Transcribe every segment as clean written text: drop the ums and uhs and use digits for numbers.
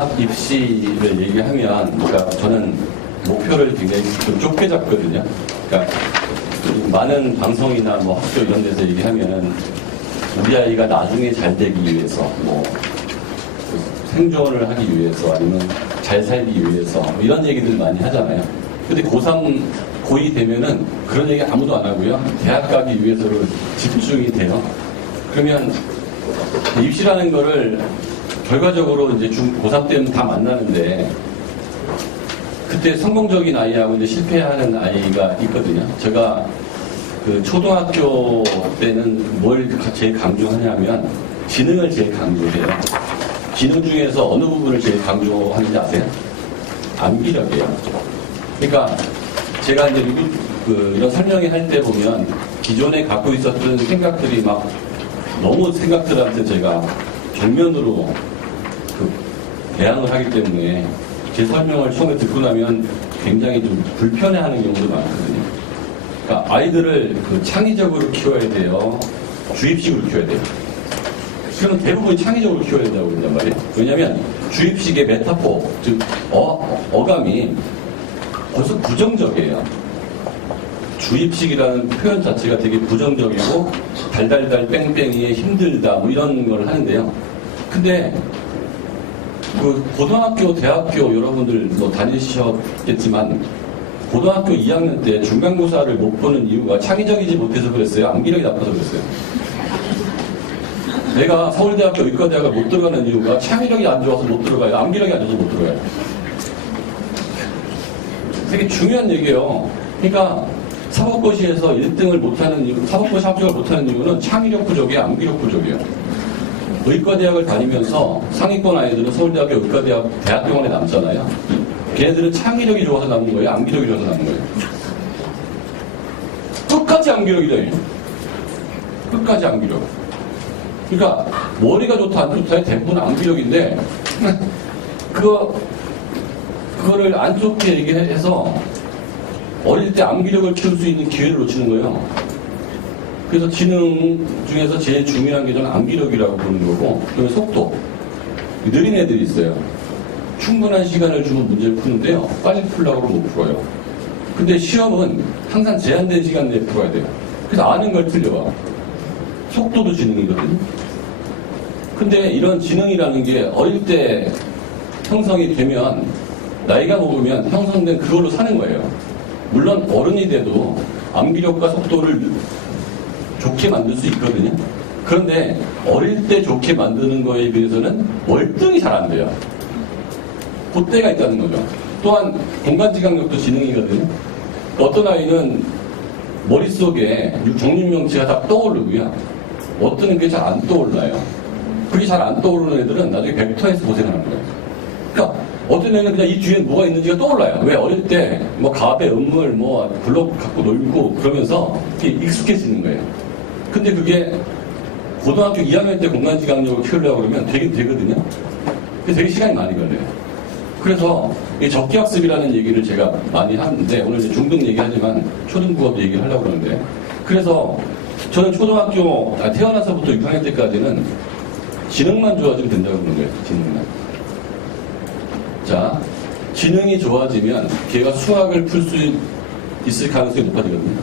대학 입시를 얘기하면, 그러니까 저는 목표를 굉장히 좀 좁게 잡거든요. 그러니까 많은 방송이나 뭐 학교 이런 데서 얘기하면은 우리 아이가 나중에 잘 되기 위해서, 뭐 생존을 하기 위해서, 아니면 잘 살기 위해서, 뭐 이런 얘기들 많이 하잖아요. 근데 고3, 고2 되면은 그런 얘기 아무도 안 하고요. 대학 가기 위해서로 집중이 돼요. 그러면 입시라는 거를 결과적으로 이제 고3 때는 다 만나는데, 그때 성공적인 아이하고 이제 실패하는 아이가 있거든요. 제가 그 초등학교 때는 뭘 제일 강조하냐면 지능을 제일 강조해요. 지능 중에서 어느 부분을 제일 강조하는지 아세요? 암기력이에요. 그러니까 제가 이제 이런 설명회 할 때 보면 기존에 갖고 있었던 생각들이 막 너무 생각들한테 제가 정면으로 대항을 하기 때문에 제 설명을 처음에 듣고 나면 굉장히 좀 불편해하는 경우도 많거든요. 그러니까 아이들을 창의적으로 키워야 돼요. 주입식으로 키워야 돼요. 그러면 대부분 창의적으로 키워야 된다고 그런단 말이에요. 왜냐하면 주입식의 메타포, 즉 어감이 벌써 부정적이에요. 주입식이라는 표현 자체가 되게 부정적이고 달달달 뺑뺑이에 힘들다 뭐 이런 걸 하는데요. 근데 고등학교, 대학교 여러분들 뭐 다니셨겠지만 고등학교 2학년 때 중간고사를 못 보는 이유가 창의적이지 못해서 그랬어요? 암기력이 나빠서 그랬어요? 내가 서울대학교 의과대학을 못 들어가는 이유가 창의력이 안 좋아서 못 들어가요? 암기력이 안 좋아서 못 들어가요? 되게 중요한 얘기예요. 그러니까 사법고시에서 1등을 못하는 이유, 사법고시 합격을 못하는 이유는 창의력 부족이에요? 암기력 부족이에요? 의과대학을 다니면서 상위권 아이들은 서울대학교 의과대학 대학병원에 남잖아요. 걔네들은 창의력이 좋아서 남는 거예요? 암기력이 좋아서 남는 거예요? 끝까지 암기력이다. 끝까지 암기력. 그러니까 머리가 좋다 안 좋다의 대부분 암기력인데 그거를 안 좋게 얘기해서 어릴 때 암기력을 키울 수 있는 기회를 놓치는 거예요. 그래서 지능 중에서 제일 중요한 게 저는 암기력이라고 보는 거고, 그다음에 속도. 느린 애들이 있어요. 충분한 시간을 주면 문제를 푸는데요. 빨리 풀려고 못 풀어요. 근데 시험은 항상 제한된 시간 내에 풀어야 돼요. 그래서 아는 걸 틀려와. 속도도 지능이거든요. 근데 이런 지능이라는 게 어릴 때 형성이 되면 나이가 먹으면 형성된 그걸로 사는 거예요. 물론 어른이 돼도 암기력과 속도를 좋게 만들 수 있거든요. 그런데 어릴 때 좋게 만드는 거에 비해서는 월등히 잘 안 돼요. 그때가 있다는 거죠. 또한 공간지각력도 지능이거든요. 어떤 아이는 머릿속에 정육명치가 다 떠오르고요. 어떤 게 잘 안 떠올라요. 그게 잘 안 떠오르는 애들은 나중에 벡터에서 고생하는 거예요. 그러니까 어떤 애는 그냥 이 뒤에 뭐가 있는지가 떠올라요. 왜? 어릴 때 뭐 갑에 음물 뭐 블록 갖고 놀고 그러면서 익숙해지는 거예요. 근데 그게 고등학교 2학년 때 공간지각력을 키우려고 그러면 되긴 되거든요. 근데 되게 시간이 많이 걸려요. 그래서 이 적기학습이라는 얘기를 제가 많이 하는데, 오늘 이제 중등 얘기하지만 초등부업도 얘기를 하려고 그러는데, 그래서 저는 초등학교 태어나서부터 6학년 때까지는 지능만 좋아지면 된다고 그러는 거예요. 지능만. 자, 지능이 좋아지면 걔가 수학을 풀 수 있을 가능성이 높아지거든요.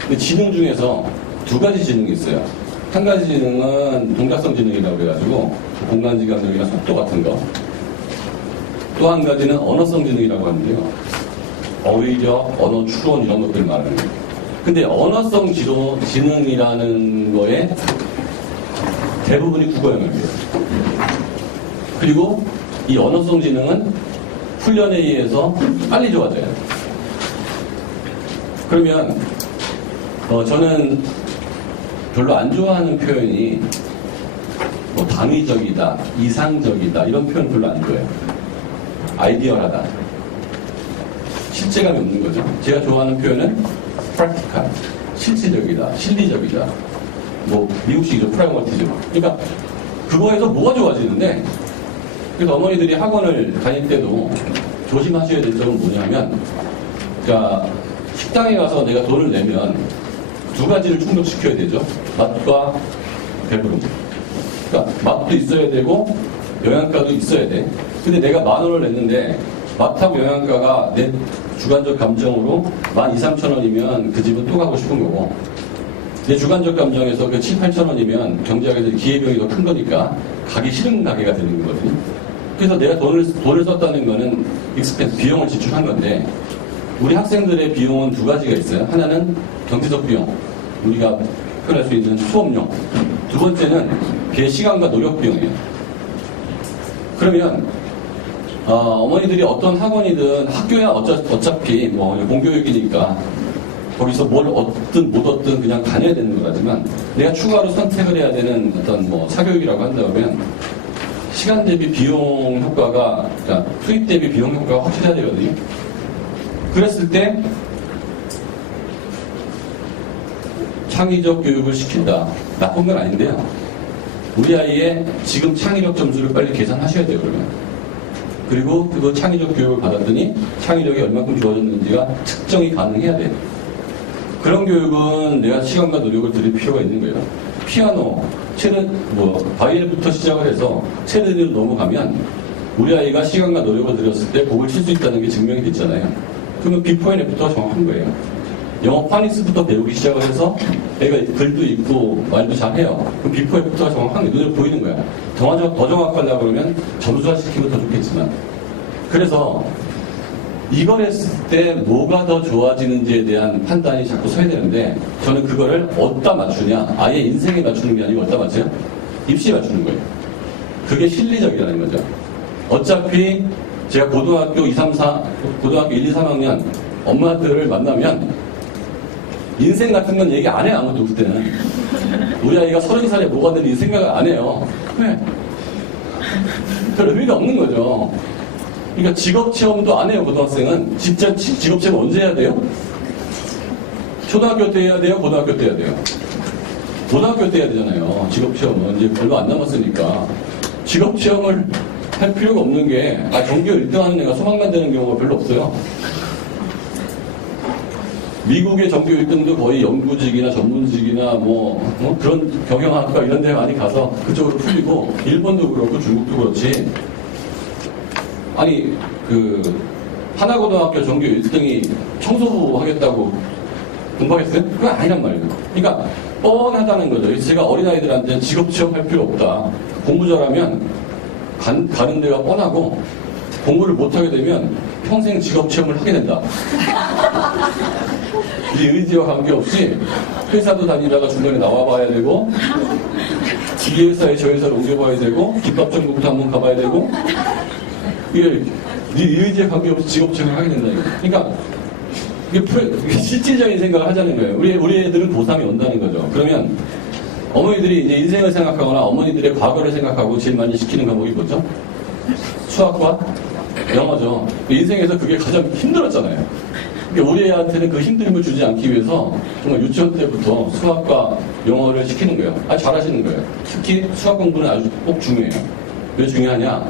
근데 지능 중에서 두 가지 지능이 있어요. 한 가지 지능은 동작성 지능이라고 해가지고 공간지각력이나 속도 같은 거. 또 한 가지는 언어성 지능이라고 하는데요. 어휘력, 언어 추론 이런 것들을 말하는 거예요. 근데 언어성 지능이라는 거에 대부분이 국어 영역이에요. 그리고 이 언어성 지능은 훈련에 의해서 빨리 좋아져요. 그러면 저는 별로 안 좋아하는 표현이 뭐 당위적이다, 이상적이다 이런 표현 별로 안 좋아해요. 아이디얼하다. 실제감이 없는 거죠. 제가 좋아하는 표현은 practical, 실질적이다, 실리적이다. 뭐 미국식이죠. 프라그마티즘. 그러니까 그거에서 뭐가 좋아지는데, 그래서 어머니들이 학원을 다닐 때도 조심하셔야 될 점은 뭐냐면, 그러니까 식당에 가서 내가 돈을 내면 두 가지를 충족시켜야 되죠. 맛과 배부름. 그러니까 맛도 있어야 되고 영양가도 있어야 돼. 근데 내가 10,000원을 냈는데 맛하고 영양가가 내 주관적 감정으로 12,000~13,000원이면 그 집은 또 가고 싶은 거고, 내 주관적 감정에서 그 7~8,000원이면 경제학에서 기회비용이 더 큰 거니까 가기 싫은 가게가 되는 거거든요. 그래서 내가 돈을 썼다는 거는 익스펜스, 비용을 지출한 건데, 우리 학생들의 비용은 두 가지가 있어요. 하나는 경제적 비용, 우리가 표현할 수 있는 수업료. 두 번째는 걔 시간과 노력 비용이에요. 그러면 어머니들이 어떤 학원이든 학교야 어차피 뭐 공교육이니까 거기서 뭘 얻든 못 얻든 그냥 다녀야 되는 거라지만, 내가 추가로 선택을 해야 되는 어떤 뭐 사교육이라고 한다면 시간 대비 비용 효과가, 그러니까 투입 대비 비용 효과가 확실해야 되거든요. 그랬을 때 창의적 교육을 시킨다. 나쁜 건 아닌데요. 우리 아이의 지금 창의력 점수를 빨리 계산하셔야 돼요, 그러면. 그리고 그 창의적 교육을 받았더니 창의력이 얼마큼 좋아졌는지가 측정이 가능해야 돼요. 그런 교육은 내가 시간과 노력을 들일 필요가 있는 거예요. 피아노, 바이엘부터 시작을 해서 첼로로 넘어가면 우리 아이가 시간과 노력을 들였을 때 곡을 칠 수 있다는 게 증명이 됐잖아요. 그러면 비포 앤 애프터가 정확한 거예요. 영어 파닉스부터 배우기 시작을 해서 애가 글도 읽고 말도 잘해요. 그럼 비포 애프터가 정확한 게 눈에 보이는 거야. 더 정확하려고 그러면 점수화 시키면 더 좋겠지만. 그래서 이걸 했을 때 뭐가 더 좋아지는지에 대한 판단이 자꾸 서야 되는데, 저는 그거를 어디다 맞추냐, 아예 인생에 맞추는 게 아니고 어디다 맞춰요? 입시에 맞추는 거예요. 그게 실리적이라는 거죠. 어차피 제가 고등학교 1, 2, 3학년 엄마들을 만나면 인생 같은 건 얘기 안 해요. 아무도 그때는. 우리 아이가 30살에 뭐가 되는지 생각을 안 해요. 왜? 별 의미가 없는 거죠. 그러니까 직업체험도 안 해요. 고등학생은. 진짜 직업체험 언제 해야 돼요? 초등학교 때 해야 돼요? 고등학교 때 해야 돼요? 고등학교 때 해야 되잖아요. 직업체험은 이제 별로 안 남았으니까. 직업체험을 할 필요가 없는 게, 전교 1등 하는 애가 소망만 되는 경우가 별로 없어요. 미국의 전교 1등도 거의 연구직이나 전문직이나 그런 경영학과 이런 데 많이 가서 그쪽으로 풀리고, 일본도 그렇고 중국도 그렇지. 아니, 하나고등학교 전교 1등이 청소부 하겠다고 공부하겠어요? 그건 아니란 말이에요. 그러니까 뻔하다는 거죠. 제가 어린아이들한테 직업체험 할 필요 없다. 공부 잘하면 가는 데가 뻔하고, 공부를 못하게 되면 평생 직업체험을 하게 된다. 이 의지와 관계없이 회사도 다니다가 중간에 나와봐야 되고, 이 회사에 저 회사를 옮겨봐야 되고, 김밥전국도 한번 가봐야 되고, 이게 네 의지에 관계없이 직업체험을 하게 된다. 그러니까 이게 실질적인 생각을 하자는 거예요. 우리 애들은 고3이 온다는 거죠. 그러면 어머니들이 이제 인생을 생각하거나 어머니들의 과거를 생각하고 제일 많이 시키는 과목이 뭐죠? 수학과 영어죠. 인생에서 그게 가장 힘들었잖아요. 그러니까 우리 애한테는 그 힘듦을 주지 않기 위해서 정말 유치원 때부터 수학과 영어를 시키는 거예요. 잘하시는 거예요. 특히 수학 공부는 아주 꼭 중요해요. 왜 중요하냐?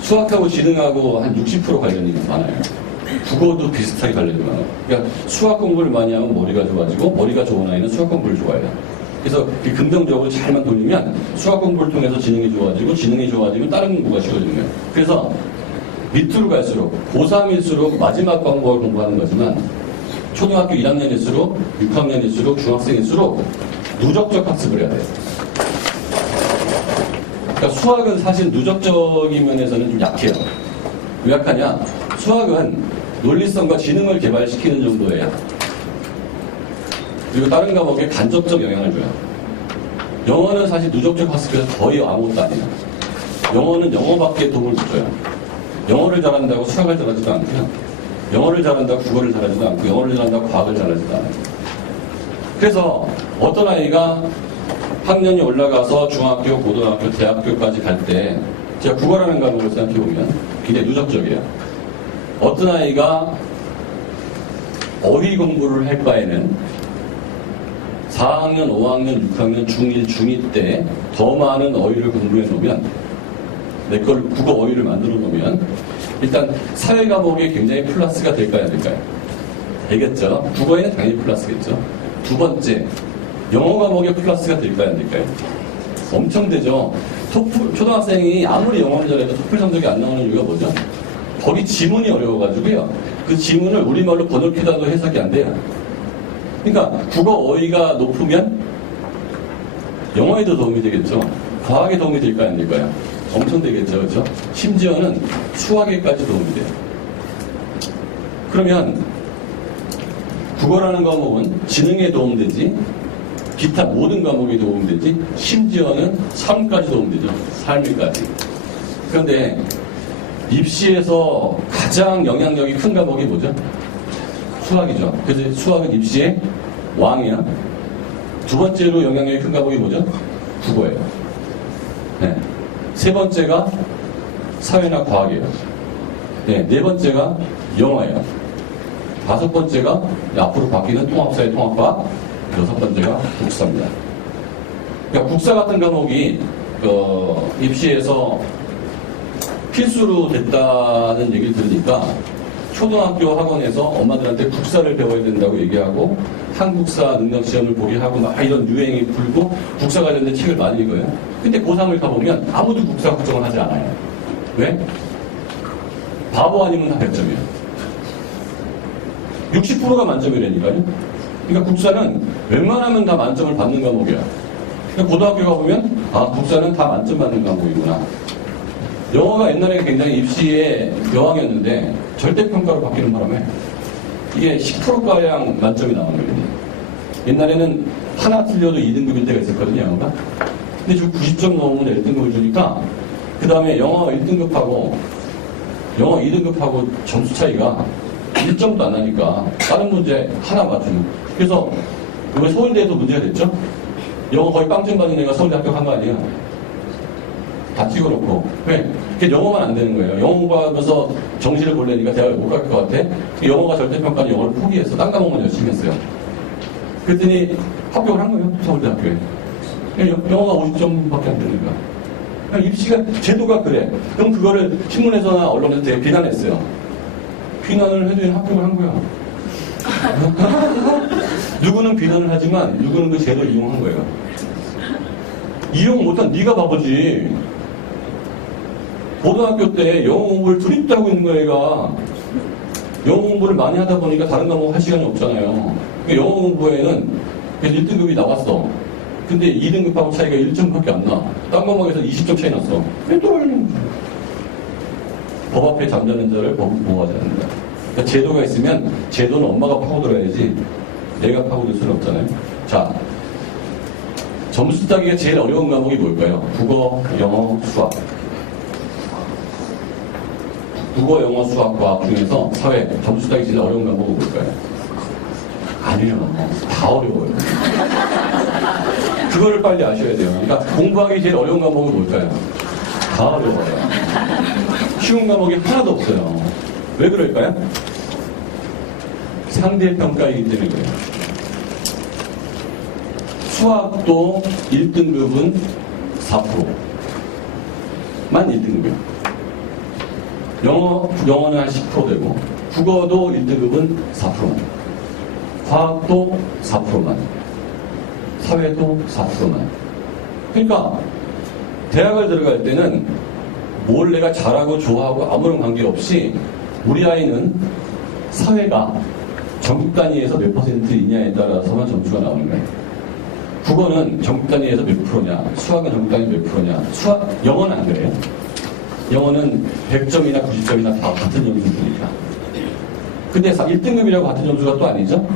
수학하고 지능하고 한 60% 관련이 많아요. 국어도 비슷하게 관련이 많아요. 그러니까 수학 공부를 많이 하면 머리가 좋아지고, 머리가 좋은 아이는 수학 공부를 좋아해요. 그래서 긍정적으로 잘만 돌리면 수학 공부를 통해서 지능이 좋아지고, 지능이 좋아지면 다른 공부가 쉬워지는 거예요. 그래서 밑으로 갈수록 고3일수록 마지막 과목을 공부하는 거지만, 초등학교 1학년일수록 6학년일수록 중학생일수록 누적적 학습을 해야 돼요. 그러니까 수학은 사실 누적적인 면에서는 좀 약해요. 왜 약하냐? 수학은 논리성과 지능을 개발시키는 정도예요. 그리고 다른 과목에 간접적 영향을 줘요. 영어는 사실 누적적 학습에서 거의 아무것도 아니에요. 영어는 영어밖에 도움을 못 줘요. 영어를 잘한다고 수학을 잘하지도 않고요. 영어를 잘한다고 국어를 잘하지도 않고, 영어를 잘한다고 과학을 잘하지도 않아요. 그래서 어떤 아이가 학년이 올라가서 중학교, 고등학교, 대학교까지 갈 때, 제가 국어라는 과목을 생각해보면 굉장히 누적적이에요. 어떤 아이가 어휘 공부를 할 바에는 4학년, 5학년, 6학년, 중1, 중2 때 더 많은 어휘를 공부해 놓으면, 내 걸 국어 어휘를 만들어 놓으면, 일단 사회 과목에 굉장히 플러스가 될까요, 안 될까요? 되겠죠. 국어에는 당연히 플러스겠죠. 두 번째, 영어 과목에 플러스가 될까요, 안 될까요? 엄청 되죠. 초등학생이 아무리 영어를 잘해도 토플 성적이 안 나오는 이유가 뭐죠? 거기 지문이 어려워가지고요. 그 지문을 우리말로 번역해도 해석이 안 돼요. 그러니까 국어 어휘가 높으면 영어에도 도움이 되겠죠. 과학에 도움이 될까요, 안 될까요? 엄청 되겠죠, 그렇죠? 심지어는 수학에까지 도움이 돼요. 그러면 국어라는 과목은 지능에 도움되지, 기타 모든 과목에 도움되지, 심지어는 삶까지 도움되죠. 삶에까지. 그런데 입시에서 가장 영향력이 큰 과목이 뭐죠? 수학이죠. 그래서 수학은 입시의 왕이야. 두 번째로 영향력이 큰 과목이 뭐죠? 국어예요. 네. 세 번째가 사회나 과학이에요. 네. 네 번째가 영어예요. 다섯 번째가 앞으로 바뀌는 통합사회 통합과학, 여섯 번째가 국사입니다. 그러니까 국사 같은 과목이 입시에서 필수로 됐다는 얘기를 들으니까 초등학교 학원에서 엄마들한테 국사를 배워야 된다고 얘기하고 한국사 능력시험을 보게 하고 막 이런 유행이 불고 국사 관련된 책을 많이 읽어요. 근데 고3을 가보면 아무도 국사 걱정을 하지 않아요. 왜? 바보 아니면 다 100점이에요. 60%가 만점이라니까요. 그러니까 국사는 웬만하면 다 만점을 받는 과목이야. 그러니까 고등학교 가보면 아 국사는 다 만점 받는 과목이구나. 영어가 옛날에 굉장히 입시의 여왕이었는데 절대평가로 바뀌는 바람에 이게 10%가량 만점이 나오는 거예요. 옛날에는 하나 틀려도 2등급일 때가 있었거든요, 영어가. 근데 지금 90점 넘으면 1등급을 주니까 그 다음에 영어 1등급하고 영어 2등급하고 점수 차이가 1점도 안 나니까 다른 문제 하나 맞추는. 그래서 이번에 서울대에도 문제가 됐죠? 영어 거의 빵점 받는 애가 서울대 합격한 거 아니에요? 다 찍어놓고. 왜? 그게 영어만 안 되는 거예요. 영어 공부하면서 정시를 보려니까 대학을 못 갈 것 같아. 영어가 절대평가는 영어를 포기해서 딴 과목만 열심히 했어요. 그랬더니 합격을 한 거예요. 서울대학교에. 영어가 50점밖에 안 되는 거야. 입시가 제도가 그래. 그럼 그거를 신문에서나 언론에서 되게 비난했어요. 비난을 해도 합격을 한 거야. 누구는 비난을 하지만 누구는 그 제도를 이용한 거예요. 이용 못한 네가 바보지. 고등학교 때 영어 공부를 드립다고 있는 거야, 얘가. 영어 공부를 많이 하다 보니까 다른 과목 할 시간이 없잖아요. 그러니까 영어 공부에는 1등급이 나왔어. 근데 2등급하고 차이가 1점밖에 안 나. 딴 과목에서 20점 차이 났어. 왜 또 올리는 거야? 법 앞에 잠자는 자를 법은 보호하지 않는다. 그러니까 제도가 있으면 제도는 엄마가 파고들어야지 내가 파고들 수는 없잖아요. 자, 점수 따기가 제일 어려운 과목이 뭘까요? 국어, 영어, 수학. 국어, 영어, 수학, 과학 중에서 사회, 점수 따기 제일 어려운 과목은 뭘까요? 아니에요. 다 어려워요. 그거를 빨리 아셔야 돼요. 그러니까 공부하기 제일 어려운 과목은 뭘까요? 다 어려워요. 쉬운 과목이 하나도 없어요. 왜 그럴까요? 상대평가이기 때문에 그래요. 수학도 1등급은 4%만 1등급이에요. 영어는 한 10% 되고, 국어도 1등급은 4%만, 과학도 4%만, 사회도 4%만. 그러니까 대학을 들어갈 때는 뭘 내가 잘하고 좋아하고 아무런 관계없이 우리 아이는 사회가 전국 단위에서 몇 %이냐에 따라서만 점수가 나오는 거예요. 국어는 전국 단위에서 몇 프로냐, 수학은 전국 단위 몇 프로냐, 영어는 안 그래요. 영어는 100점이나 90점이나 다 같은 점수니까. 근데 1등급이라고 같은 점수가 또 아니죠?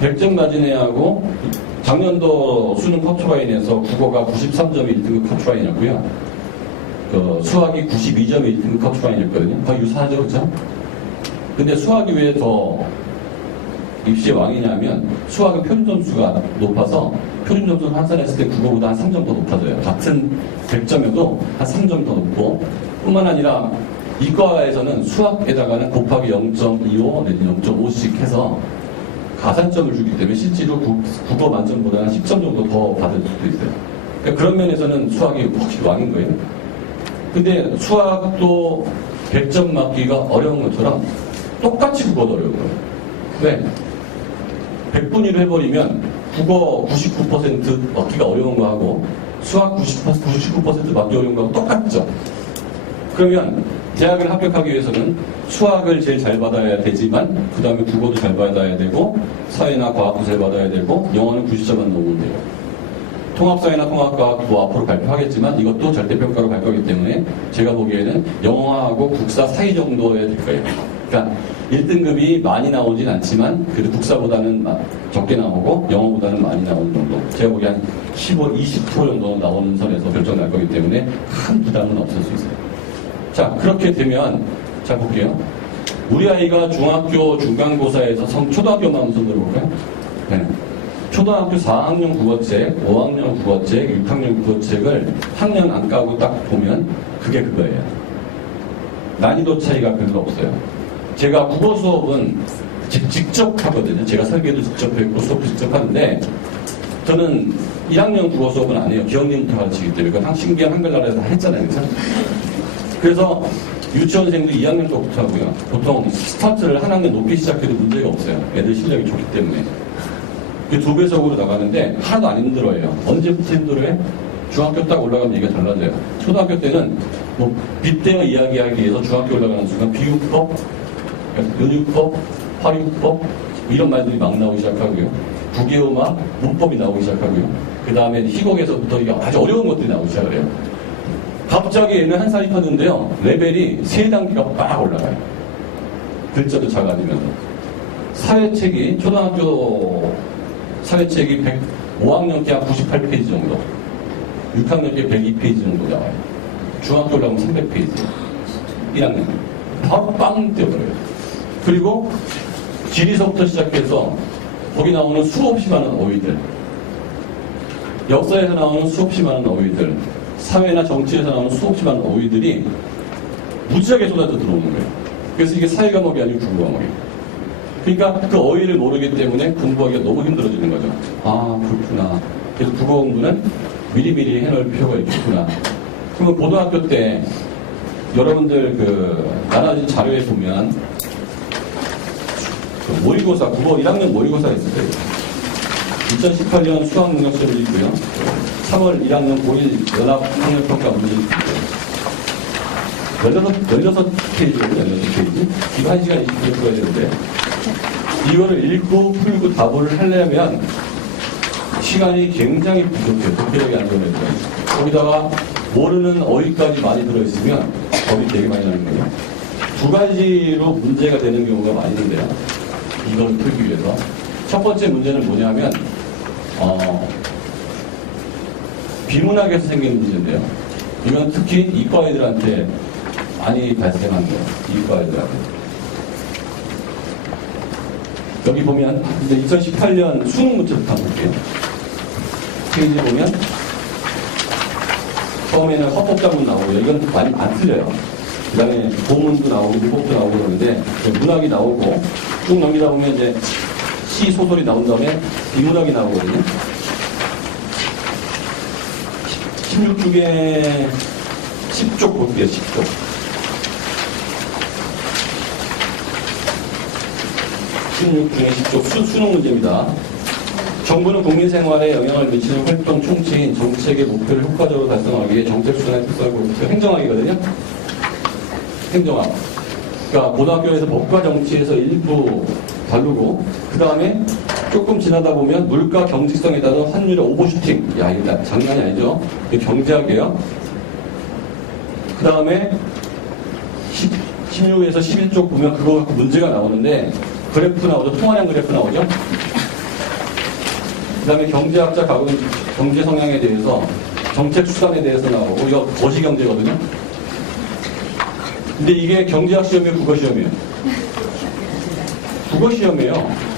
100점 가진 애하고 작년도 수능 커트라인에서 국어가 93점이 1등급 커트라인이었고요. 수학이 92점이 1등급 커트라인이었거든요. 거의 유사하죠, 그렇죠? 근데 수학이 왜 더 입시의 왕이냐면 수학은 표준 점수가 높아서 표준 점수를 환산했을 때 국어보다 한 3점 더 높아져요. 같은 100점여도 한 3점 더 높고, 뿐만 아니라 이과에서는 수학에다가는 곱하기 0.25 내지 0.5씩 해서 가산점을 주기 때문에 실제로 국어 만점보다는 10점 정도 더 받을 수도 있어요. 그러니까 그런 면에서는 수학이 확실히 왕인 거예요. 근데 수학도 100점 맞기가 어려운 것처럼 똑같이 국어도 어려운 거예요. 왜? 100분위로 해버리면 국어 99% 얻기가 어려운 거 하고 수학 99% 맞기 어려운 거하고 똑같죠. 그러면 대학을 합격하기 위해서는 수학을 제일 잘 받아야 되지만 그 다음에 국어도 잘 받아야 되고 사회나 과학도 잘 받아야 되고 영어는 90점만 넘으면 돼요. 통합사회나 통합과학도 앞으로 발표하겠지만 이것도 절대평가로 갈 거기 때문에 제가 보기에는 영어하고 국사 사이 정도에 될 거예요. 그러니까 1등급이 많이 나오진 않지만 그래도 국사보다는 적게 나오고 영어보다는 많이 나오는 정도. 제가 보기에 한 15, 20% 정도 나오는 선에서 결정날 거기 때문에 큰 부담은 없을 수 있어요. 자, 그렇게 되면 자 볼게요. 우리 아이가 중학교 중간고사에서 초등학교만 한번 들어볼까요? 네. 초등학교 4학년 국어책, 5학년 국어책, 6학년 국어책을 학년 안 까고 딱 보면 그게 그거예요. 난이도 차이가 별로 없어요. 제가 국어 수업은 직접 하거든요. 제가 설계도 직접 했고 수업도 직접 하는데 저는 1학년 국어 수업은 안 해요. 기억님부터 가르치기 때문에. 그건 신기한 한글나라에서 다 했잖아요. 그렇죠? 그래서 유치원생도 2학년 때부터 하고요. 보통 스타트를 한 학년 높이 시작해도 문제가 없어요. 애들 실력이 좋기 때문에. 그 2배속으로 나가는데 하나도 안 힘들어요. 언제부터 힘들어요? 중학교 딱 올라가면 얘기가 달라져요. 초등학교 때는 뭐 빗대어 이야기하기 위해서 중학교 올라가는 순간 비유법, 은유법, 화류법 이런 말들이 막 나오기 시작하고요. 국어음악, 문법이 나오기 시작하고요. 그 다음에 희곡에서부터 이게 아주 어려운 것들이 나오기 시작을 해요. 갑자기 얘는 한 살이 컸는데요. 레벨이 3단계가 빡 올라가요. 글자도 작아지면서. 사회책이, 초등학교 사회책이 5학년 때 한 98페이지 정도, 6학년 때 102페이지 정도 나와요. 중학교 올라가면 300페이지. 1학년. 바로 빵 뛰어버려요. 그리고 지리서부터 시작해서 거기 나오는 수없이 많은 어휘들, 역사에서 나오는 수없이 많은 어휘들, 사회나 정치에서 나오는 수없이 많은 어휘들이 무지하게 쏟아져 들어오는 거예요. 그래서 이게 사회과목이 아니고 국어과목이에요. 그러니까 그 어휘를 모르기 때문에 공부하기가 너무 힘들어지는 거죠. 아, 그렇구나. 그래서 국어 공부는 미리미리 해놓을 필요가 있겠구나. 그러면 고등학교 때 여러분들 나눠진 자료에 보면 모의고사, 국어 1학년 모의고사 있을 거예요. 2018년 수학 능력 시험이 있고요. 3월 1학년 고1 연합 학력평가 문제 있고요. 16페이지거든요, 16페이지. 이거 1시간 20분 풀어야 되는데, 이거를 읽고 풀고 답을 하려면 시간이 굉장히 부족해요. 독해력이 안 좋은 애들은. 거기다가 모르는 어휘까지 많이 들어있으면 겁이 되게 많이 나는 거예요. 2가지로 문제가 되는 경우가 많이 있는데요. 이걸 풀기 위해서. 첫 번째 문제는 뭐냐면, 비문학에서 생긴 문제인데요. 이건 특히 이과 애들한테 많이 발생한 거예요. 이과 애들한테. 여기 보면, 이제 2018년 수능 문제부터 한번 볼게요. 페이지 보면, 처음에는 헌법자문 나오고요. 이건 많이 안 틀려요. 그 다음에 고문도 나오고, 문법도 나오고 그러는데, 문학이 나오고, 쭉 넘기다 보면 이제 시, 소설이 나온 다음에 비문학이 나오거든요. 16쪽에 10쪽 볼게요, 10쪽. 16 중에 10쪽 수능 문제입니다. 정부는 국민 생활에 영향을 미치는 활동 총체인 정책의 목표를 효과적으로 달성하기 위해 정책 수단의 특성을 행정학이거든요. 행정학. 그러니까 고등학교에서 법과 정치에서 일부 다루고 그 다음에 조금 지나다 보면 물가 경직성에 따른 환율의 오버슈팅. 야, 이거 장난이 아니죠. 이게 경제학이에요. 그 다음에 16에서 11쪽 보면 그거 갖고 문제가 나오는데 그래프 나오죠. 통화량 그래프 나오죠. 그 다음에 경제학자 각은 경제 성향에 대해서 정책 수단에 대해서 나오고 이거 거시경제거든요. 근데 이게 경제학 시험이에요, 국어 시험이에요? 국어 시험이에요.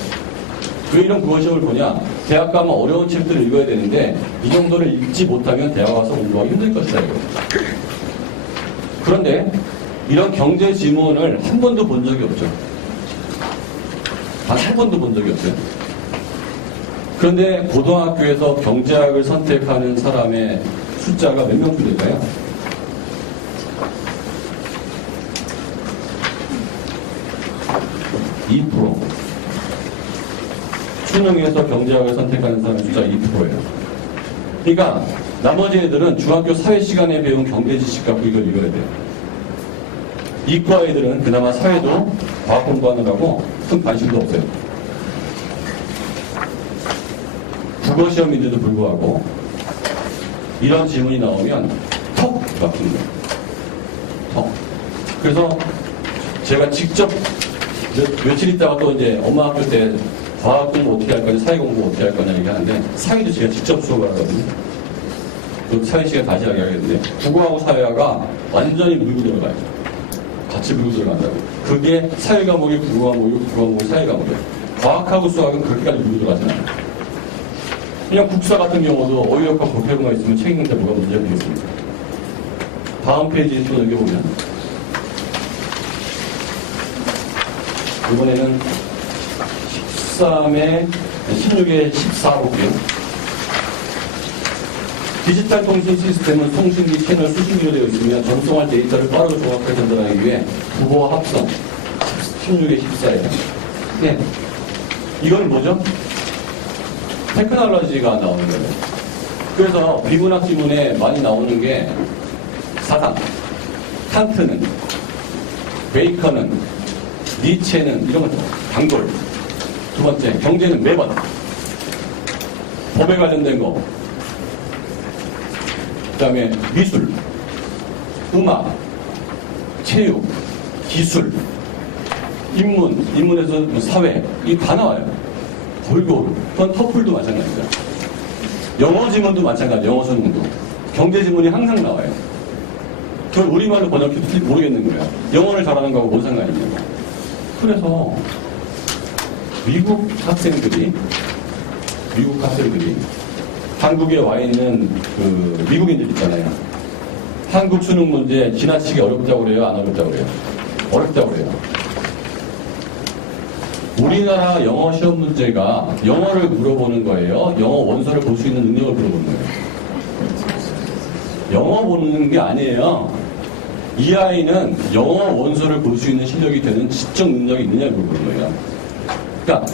왜 이런 국어 시험을 보냐? 대학 가면 어려운 책들을 읽어야 되는데 이 정도를 읽지 못하면 대학 와서 공부하기 힘들 것이다 이거. 그런데 이런 경제 지문을 한 번도 본 적이 없죠. 단 한 번도 본 적이 없어요. 그런데 고등학교에서 경제학을 선택하는 사람의 숫자가 몇 명쯤 될까요? 2%. 수능에서 경제학을 선택하는 사람의 숫자가 2%예요. 그러니까 나머지 애들은 중학교 사회 시간에 배운 경제 지식 갖고 이걸 읽어야 돼요. 이과 애들은 그나마 사회도 과학 공부하느라고 큰 관심도 없어요. 국어 시험인데도 불구하고 이런 질문이 나오면 턱 막히는 거예요. 턱. 그래서 제가 직접 며칠 있다가 또 이제 엄마 학교 때 과학 공부 어떻게 할 거냐, 사회 공부 어떻게 할 거냐 얘기하는데 사회도 제가 직접 수업을 하거든요. 또 사회 시간 다시 하겠는데 국어하고 사회가 완전히 물고 들어가요. 같이 물고 들어간다고. 그게 사회 과목이 국어 과목이고 국어 과목이 사회 과목이에요. 과학하고 수학은 그렇게까지 물고 들어가진 않아요. 그냥 국사 같은 경우도 어휘력과 보편만 있으면 책 읽는데 뭐가 문제가 되겠습니까? 다음 페이지에 또 여기 보면 이번에는 13에 16에 14 볼게요. 디지털 통신 시스템은 통신기 채널 수신기로 되어 있으며 전송할 데이터를 빠르고 정확하게 전달하기 위해 부호와 합성 16에 14예요. 네. 이건 뭐죠? 테크놀로지가 나오는 거예요. 그래서 비문학 지문에 많이 나오는 게 사당, 칸트는, 베이컨은, 니체는 이런 거 단골. 두 번째, 경제는 매번. 법에 관련된 거. 그 다음에 미술, 음악, 체육, 기술, 인문, 인문에서 사회, 이 다 나와요. 골고루. 그건 터플도 마찬가지다. 영어 지문도 마찬가지, 영어 수능도. 경제 지문이 항상 나와요. 그걸 우리말로 번역해도 모르겠는 거예요. 영어를 잘하는 거하고 뭔 상관이 있냐고. 그래서 미국 학생들이 한국에 와 있는 그 미국인들 있잖아요. 한국 수능 문제 지나치게 어렵다고 그래요? 안 어렵다고 그래요? 어렵다고 그래요. 우리나라 영어 시험 문제가 영어를 물어보는 거예요? 영어 원서를 볼 수 있는 능력을 물어보는 거예요? 영어 보는 게 아니에요. 이 아이는 영어 원서를 볼 수 있는 실력이 되는 지적 능력이 있느냐를 물어보는 거예요. 그러니까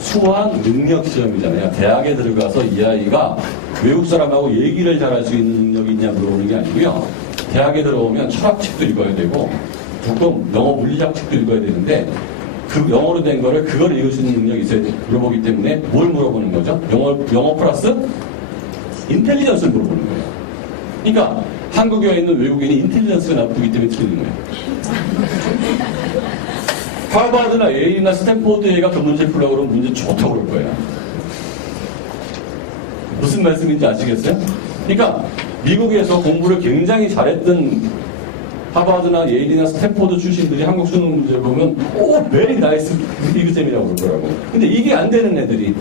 수학 능력 시험이잖아요. 대학에 들어가서 이 아이가 외국 사람하고 얘기를 잘할 수 있는 능력이 있냐 물어보는 게 아니고요. 대학에 들어오면 철학책도 읽어야 되고 두꺼운 영어 물리학 책도 읽어야 되는데 그 영어로 된 거를 그걸 읽을 수 있는 능력이 있어야 물어보기 때문에 뭘 물어보는 거죠? 영어 플러스 인텔리전스를 물어보는 거예요. 그러니까 한국에 있는 외국인이 인텔리전스가 나쁘기 때문에 틀리는 거예요. 하버드나 예일이나 스탠포드 애가 그 문제 풀려고 그러면 문제 좋다고 그럴 거예요. 무슨 말씀인지 아시겠어요? 그러니까 미국에서 공부를 굉장히 잘했던 하버드나 예일이나 스탠포드 출신들이 한국 수능 문제를 보면 very nice exam이라고 그러더라고. 근데 이게 안 되는 애들이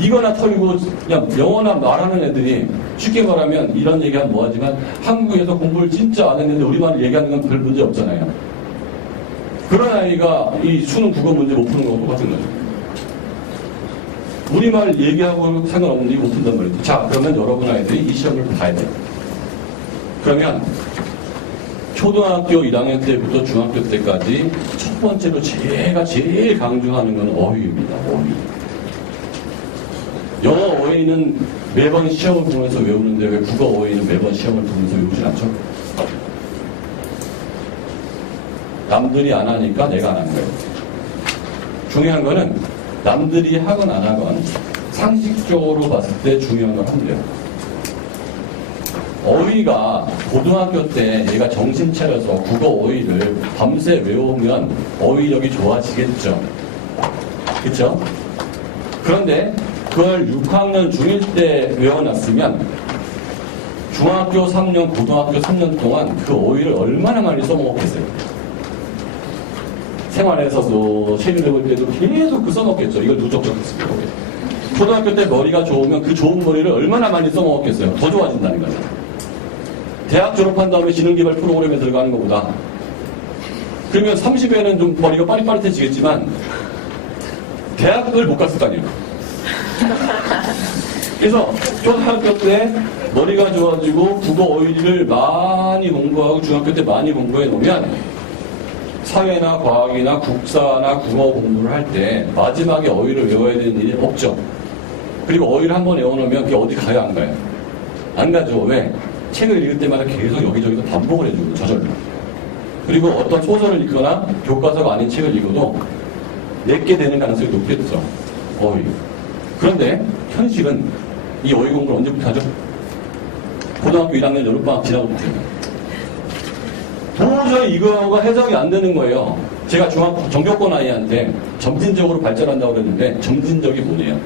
이거나 털고 그냥 영어나 말하는 애들이 쉽게 말하면 이런 얘기하면 뭐하지만 한국에서 공부를 진짜 안 했는데 우리말을 얘기하는 건 별 문제 없잖아요. 그런 아이가 이 수능 국어 문제 못 푸는 거하고 똑같은 거죠. 우리말 얘기하고 상관없는데 못 푼단 말이죠. 자, 그러면 여러분 아이들이 이 시험을 봐야 돼요. 그러면 초등학교 1학년 때부터 중학교 때까지 첫 번째로 제가 제일 강조하는 건 어휘입니다. 어휘. 영어 어휘는 매번 시험을 보면서 외우는데 왜 국어 어휘는 매번 시험을 보면서 외우진 않죠? 남들이 안 하니까 내가 안 하는 거예요. 중요한 거는 남들이 하건 안 하건 상식적으로 봤을 때 중요한 걸 하면 돼요. 어휘가 고등학교 때 얘가 정신 차려서 국어 어휘를 밤새 외우면 어휘력이 좋아지겠죠. 그렇죠? 그런데 그걸 6학년 중1 때 외워놨으면 중학교 3년, 고등학교 3년 동안 그 어휘를 얼마나 많이 써먹었겠어요. 생활에서도 시험 해볼 때도 계속 그 써먹겠죠. 이걸 누적적했습니다. 초등학교 때 머리가 좋으면 그 좋은 머리를 얼마나 많이 써먹었겠어요. 더 좋아진다는 거죠. 대학 졸업한 다음에 지능개발 프로그램에 들어가는 것보다 그러면 30에는 좀 머리가 빠릿빠릿해지겠지만 대학을 못 갔을 거 아니에요. 그래서 초등학교 때 머리가 좋아지고 국어 어휘를 많이 공부하고 중학교 때 많이 공부해 놓으면 사회나 과학이나 국사나 국어 공부를 할 때 마지막에 어휘를 외워야 되는 일이 없죠. 그리고 어휘를 한번 외워놓으면 그게 어디 가요 안 가요? 안 가죠. 왜? 책을 읽을 때마다 계속 여기저기서 반복을 해주고 저절로. 그리고 어떤 소설을 읽거나 교과서가 아닌 책을 읽어도 내게 되는 가능성이 높겠죠. 어휘. 그런데 현실은 이 어휘 공부를 언제부터 하죠? 고등학교 1학년 여름방학 지나고부터 해요. 도저히 이거가 해석이 안 되는 거예요. 제가 전교권 아이한테 점진적으로 발전한다고 그랬는데 점진적이 뭐예요?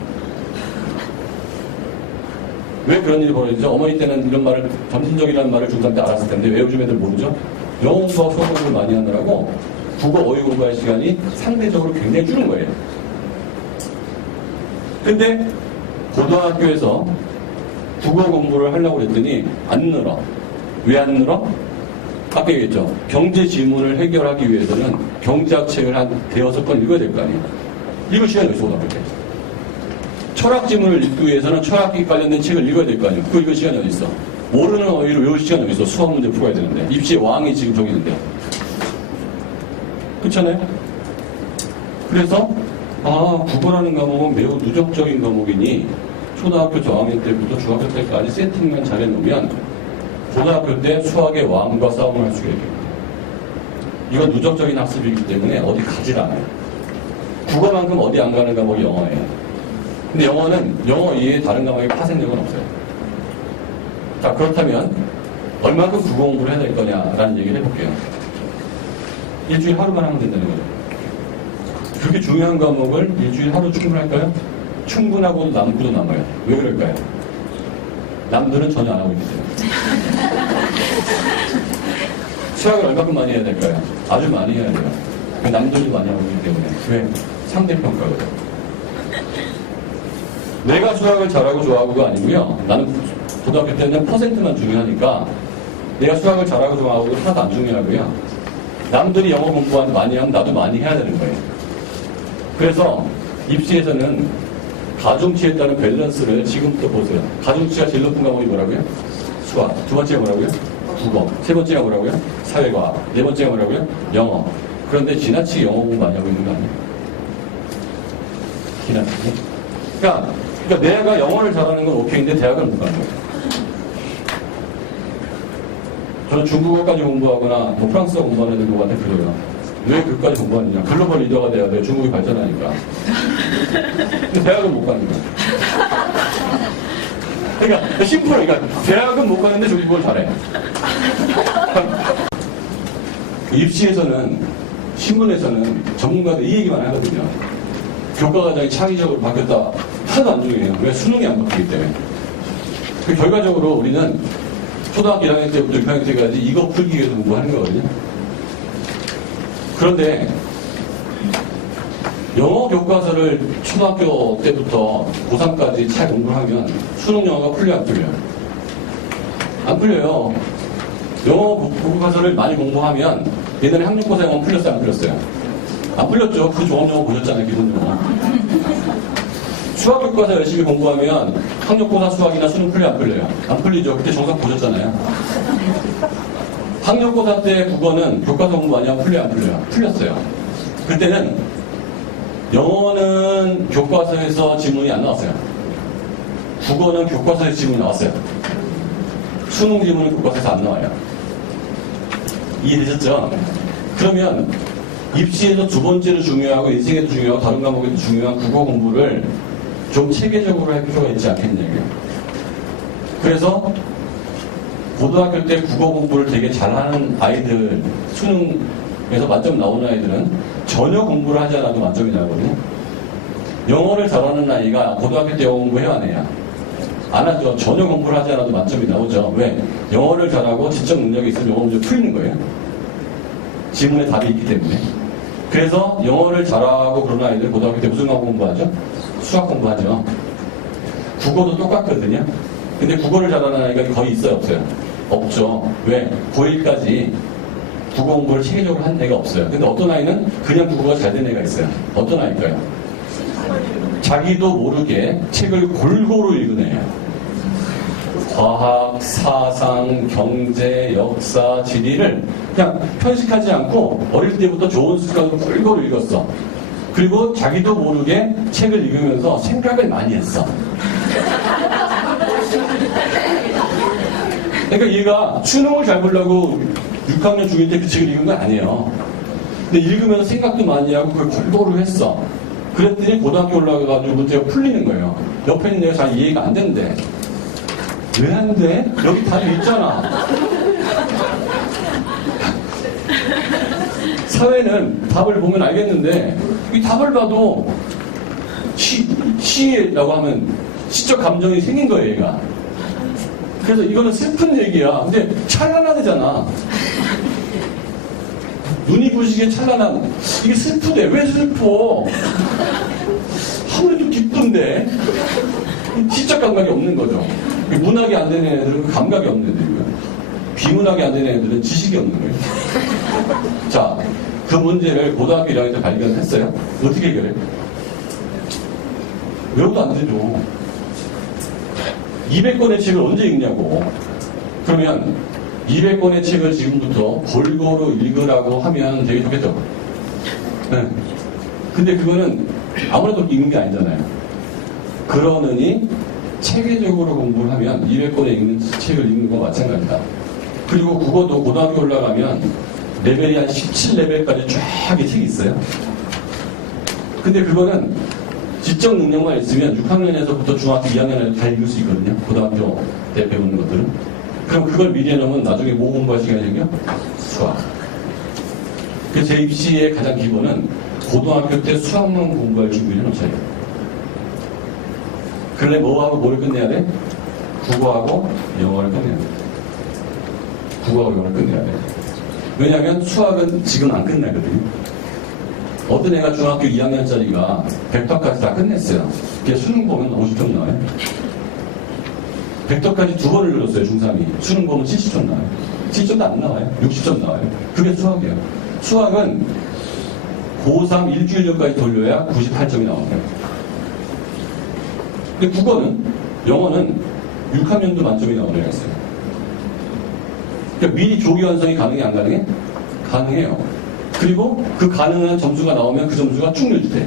왜 그런 일이 벌어지죠? 어머니 때는 이런 말을 점진적이라는 말을 중3 때 알았을 텐데 왜 요즘 애들 모르죠? 영어 공부하고 수학 공부를 많이 하느라고 국어 어휘 공부할 시간이 상대적으로 굉장히 줄은 거예요. 근데 고등학교에서 국어 공부를 하려고 그랬더니 안 늘어. 왜 안 늘어? 아까 얘기했죠. 경제 지문을 해결하기 위해서는 경제학 책을 한 대여섯 권 읽어야 될 거 아니에요. 읽을 시간이 어디서 고등학교 때. 철학 지문을 읽기 위해서는 철학기 관련된 책을 읽어야 될 거 아니에요. 그거 읽을 시간이 어디 있어. 모르는 어휘를 외울 시간이 어디 있어. 수학 문제 풀어야 되는데. 입시의 왕이 지금 저기 있는데. 그렇잖아요? 그래서 국어라는 과목은 매우 누적적인 과목이니 초등학교 저학년 때부터 중학교 때까지 세팅만 잘해놓으면 고등학교 때 수학의 왕과 싸움을 할 수가 있겠다. 이건 누적적인 학습이기 때문에 어디 가질 않아요. 국어만큼 어디 안 가는 과목이 영어예요. 근데 영어는 영어 이외에 다른 과목의 파생력은 없어요. 자, 그렇다면 얼마큼 국어 공부를 해야 될 거냐라는 얘기를 해볼게요. 일주일 하루만 하면 된다는 거죠. 그렇게 중요한 과목을 일주일 하루 충분할까요? 충분하고도 남고도 남아요. 왜 그럴까요? 남들은 전혀 안 하고 있기 때문에. 수학을 얼마큼 많이 해야 될까요? 아주 많이 해야 돼요. 남들도 많이 하고 있기 때문에. 왜? 상대평가거든. 내가 수학을 잘하고 좋아하고가 아니고요. 나는 고등학교 때는 퍼센트만 중요하니까 내가 수학을 잘하고 좋아하고 하나도 안 중요하고요. 남들이 영어 공부 많이 하면 나도 많이 해야 되는 거예요. 그래서 입시에서는 가중치에 따른 밸런스를 지금부터 보세요. 가중치가 제일 높은 과목이 뭐라고요? 수학. 두 번째가 뭐라고요? 국어. 세 번째가 뭐라고요? 사회과학. 네 번째가 뭐라고요? 영어. 그런데 지나치게 영어 공부 많이 하고 있는 거 아니에요? 지나치게? 그러니까 내가 영어를 잘하는 건 오케이인데 대학을 못 가는 거예요. 저는 중국어까지 공부하거나 뭐 프랑스어 공부하는 애들 누구한테 그래요. 왜 그까지 공부하느냐? 글로벌 리더가 돼야 돼요. 중국이 발전하니까. 근데 대학은 못 가는 거예요. 그러니까 심플해. 그러니까 대학은 못 가는데 중국어를 잘해. 입시에서는 신문에서는 전문가들 이 얘기만 하거든요. 교과과정이 창의적으로 바뀌었다. 하나도 안 중요해요. 왜? 수능이 안 바뀌기 때문에. 결과적으로 우리는 초등학교 1학년 때부터 6학년 때까지 이거 풀기 위해서 공부하는 거거든요. 그런데 영어 교과서를 초등학교 때부터 고3까지 잘 공부하면 수능 영어가 풀려 안 풀려요? 안 풀려요. 영어 교과서를 많이 공부하면 예전에 학력고사 영어 풀렸어요? 안 풀렸어요? 안 풀렸죠. 그 종합영어 보셨잖아요. 기본영어. 수학 교과서 열심히 공부하면 학력고사 수학이나 수능 풀려 안 풀려요? 안 풀리죠. 그때 정상 보셨잖아요. 학력고사 때 국어는 교과서 공부 많이 하면 풀려요? 안 풀려요? 풀렸어요. 그때는 영어는 교과서에서 지문이 안 나왔어요. 국어는 교과서에서 지문이 나왔어요. 수능 지문은 교과서에서 안 나와요. 이해되셨죠? 그러면 입시에서 두 번째로 중요하고 인생에도 중요하고 다른 과목에도 중요한 국어 공부를 좀 체계적으로 할 필요가 있지 않겠냐고요. 그래서 고등학교 때 국어 공부를 되게 잘하는 아이들, 수능에서 만점 나오는 아이들은 전혀 공부를 하지 않아도 만점이 나거든요. 영어를 잘하는 아이가 고등학교 때 영어 공부해야 안 해요? 안 하죠. 전혀 공부를 하지 않아도 만점이 나오죠. 왜? 영어를 잘하고 지적 능력이 있으면 영어 문제 풀리는 거예요. 지문에 답이 있기 때문에. 그래서 영어를 잘하고 그런 아이들 고등학교 때 무슨 과목 공부하죠? 수학 공부하죠. 국어도 똑같거든요. 근데 국어를 잘하는 아이가 거의 있어요? 없어요? 없죠. 왜? 고1까지 국어 공부를 체계적으로 한 애가 없어요. 근데 어떤 아이는 그냥 국어가 잘 된 애가 있어요. 어떤 아이일까요? 자기도 모르게 책을 골고루 읽은 애예요. 과학, 사상, 경제, 역사, 지리를 그냥 편식하지 않고 어릴 때부터 좋은 습관으로 골고루 읽었어. 그리고 자기도 모르게 책을 읽으면서 생각을 많이 했어. 그러니까 얘가 수능을 잘 보려고 6학년 중1 때 그 책을 읽은 건 아니에요. 근데 읽으면서 생각도 많이 하고 그걸 골고루 했어. 그랬더니 고등학교 올라가가지고 문제가 풀리는 거예요. 옆에 있는 애가 잘 이해가 안 되는데. 왜 안 돼? 여기 답이 있잖아. 사회는 답을 보면 알겠는데 이 답을 봐도 시라고 하면 시적 감정이 생긴 거예요, 얘가. 그래서 이거는 슬픈 얘기야. 근데 찬란하잖아. 눈이 부시기에 찬란한. 이게 슬프대. 왜 슬퍼? 아무래도 기쁜데. 시적 감각이 없는 거죠. 문학이 안 되는 애들은 그 감각이 없는 애들이고요. 비문학이 안 되는 애들은 지식이 없는 거예요. 자, 그 문제를 고등학교 1학년 때 발견했어요. 어떻게 해결해? 외워도 안 되죠. 200권의 책을 언제 읽냐고. 그러면 200권의 책을 지금부터 골고루 읽으라고 하면 되게 좋겠죠. 네. 근데 그거는 아무래도 읽는 게 아니잖아요. 그러느니 체계적으로 공부를 하면 200권에 읽는 책을 읽는 거 마찬가지다. 그리고 국어도 고등학교 올라가면 레벨이 한 17레벨까지 쫙 이 책이 있어요. 근데 그거는 지적 능력만 있으면 6학년에서부터 중학교 2학년에 다 읽을 수 있거든요. 고등학교 때 배우는 것들은. 그럼 그걸 미리 해놓으면 나중에 뭐 공부할 시간이 생겨? 수학. 그래서 제 입시의 가장 기본은 고등학교 때 수학만 공부할 준비를 해놓자요. 그런데 뭐하고 뭐를 끝내야 돼? 국어하고 영어를 끝내야 돼. 국어하고 영어를 끝내야 돼. 왜냐하면 수학은 지금 안 끝나거든요. 어떤 애가 중학교 2학년짜리가 100터까지 다 끝냈어요. 그게 수능 보면 50점 나와요. 100터까지 2번을 눌렀어요, 중3이. 수능 보면 70점 나와요. 70점도 안 나와요. 60점 나와요. 그게 수학이에요. 수학은 고3 일주일 전까지 돌려야 98점이 나와요. 근데 국어는, 영어는 6학년도 만점이 나오는 애가 있어요. 그러니까 미리 조기 완성이 가능해, 안 가능해? 가능해요. 그리고 그 가능한 점수가 나오면 그 점수가 쭉 늘대.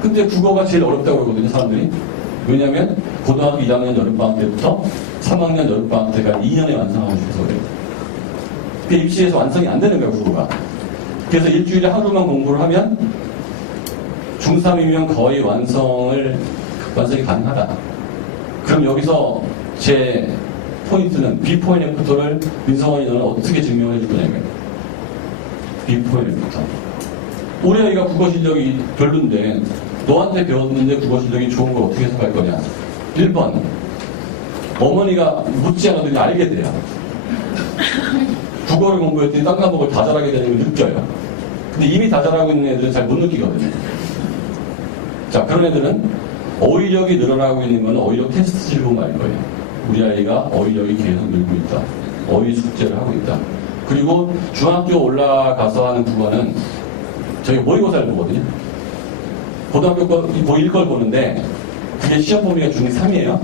근데 국어가 제일 어렵다고 그러거든요, 사람들이. 왜냐면 고등학교 1학년 여름방학 때부터 3학년 여름방학 때까지 2년에 완성하고 싶어서 그래요. 그 입시에서 완성이 안 되는 거예요, 국어가. 그래서 일주일에 하루만 공부를 하면 중3이면 거의 완성이 가능하다. 그럼 여기서 제 포인트는 비포 앤 애프터를 민성원이 너는 어떻게 증명해 줄 거냐면 비포 앤 애프터. 우리 아이가 국어 실력이 별론데 너한테 배웠는데 국어 실력이 좋은 걸 어떻게 해석할 거냐. 1번 어머니가 묻지 않아도 알게 돼요. 국어를 공부했더니 딴 과목을 다 잘하게 되는 걸 느껴요. 근데 이미 다 잘하고 있는 애들은 잘 못 느끼거든요. 자, 그런 애들은 어휘력이 늘어나고 있는 건 어휘력 테스트를 보면 알 거예요. 우리 아이가 어휘력이 계속 늘고 있다. 어휘 숙제를 하고 있다. 그리고 중학교 올라가서 하는 국어는 저희가 모의고사를 보거든요. 고등학교 고1 걸 보는데 그게 시험 범위가 중3이에요.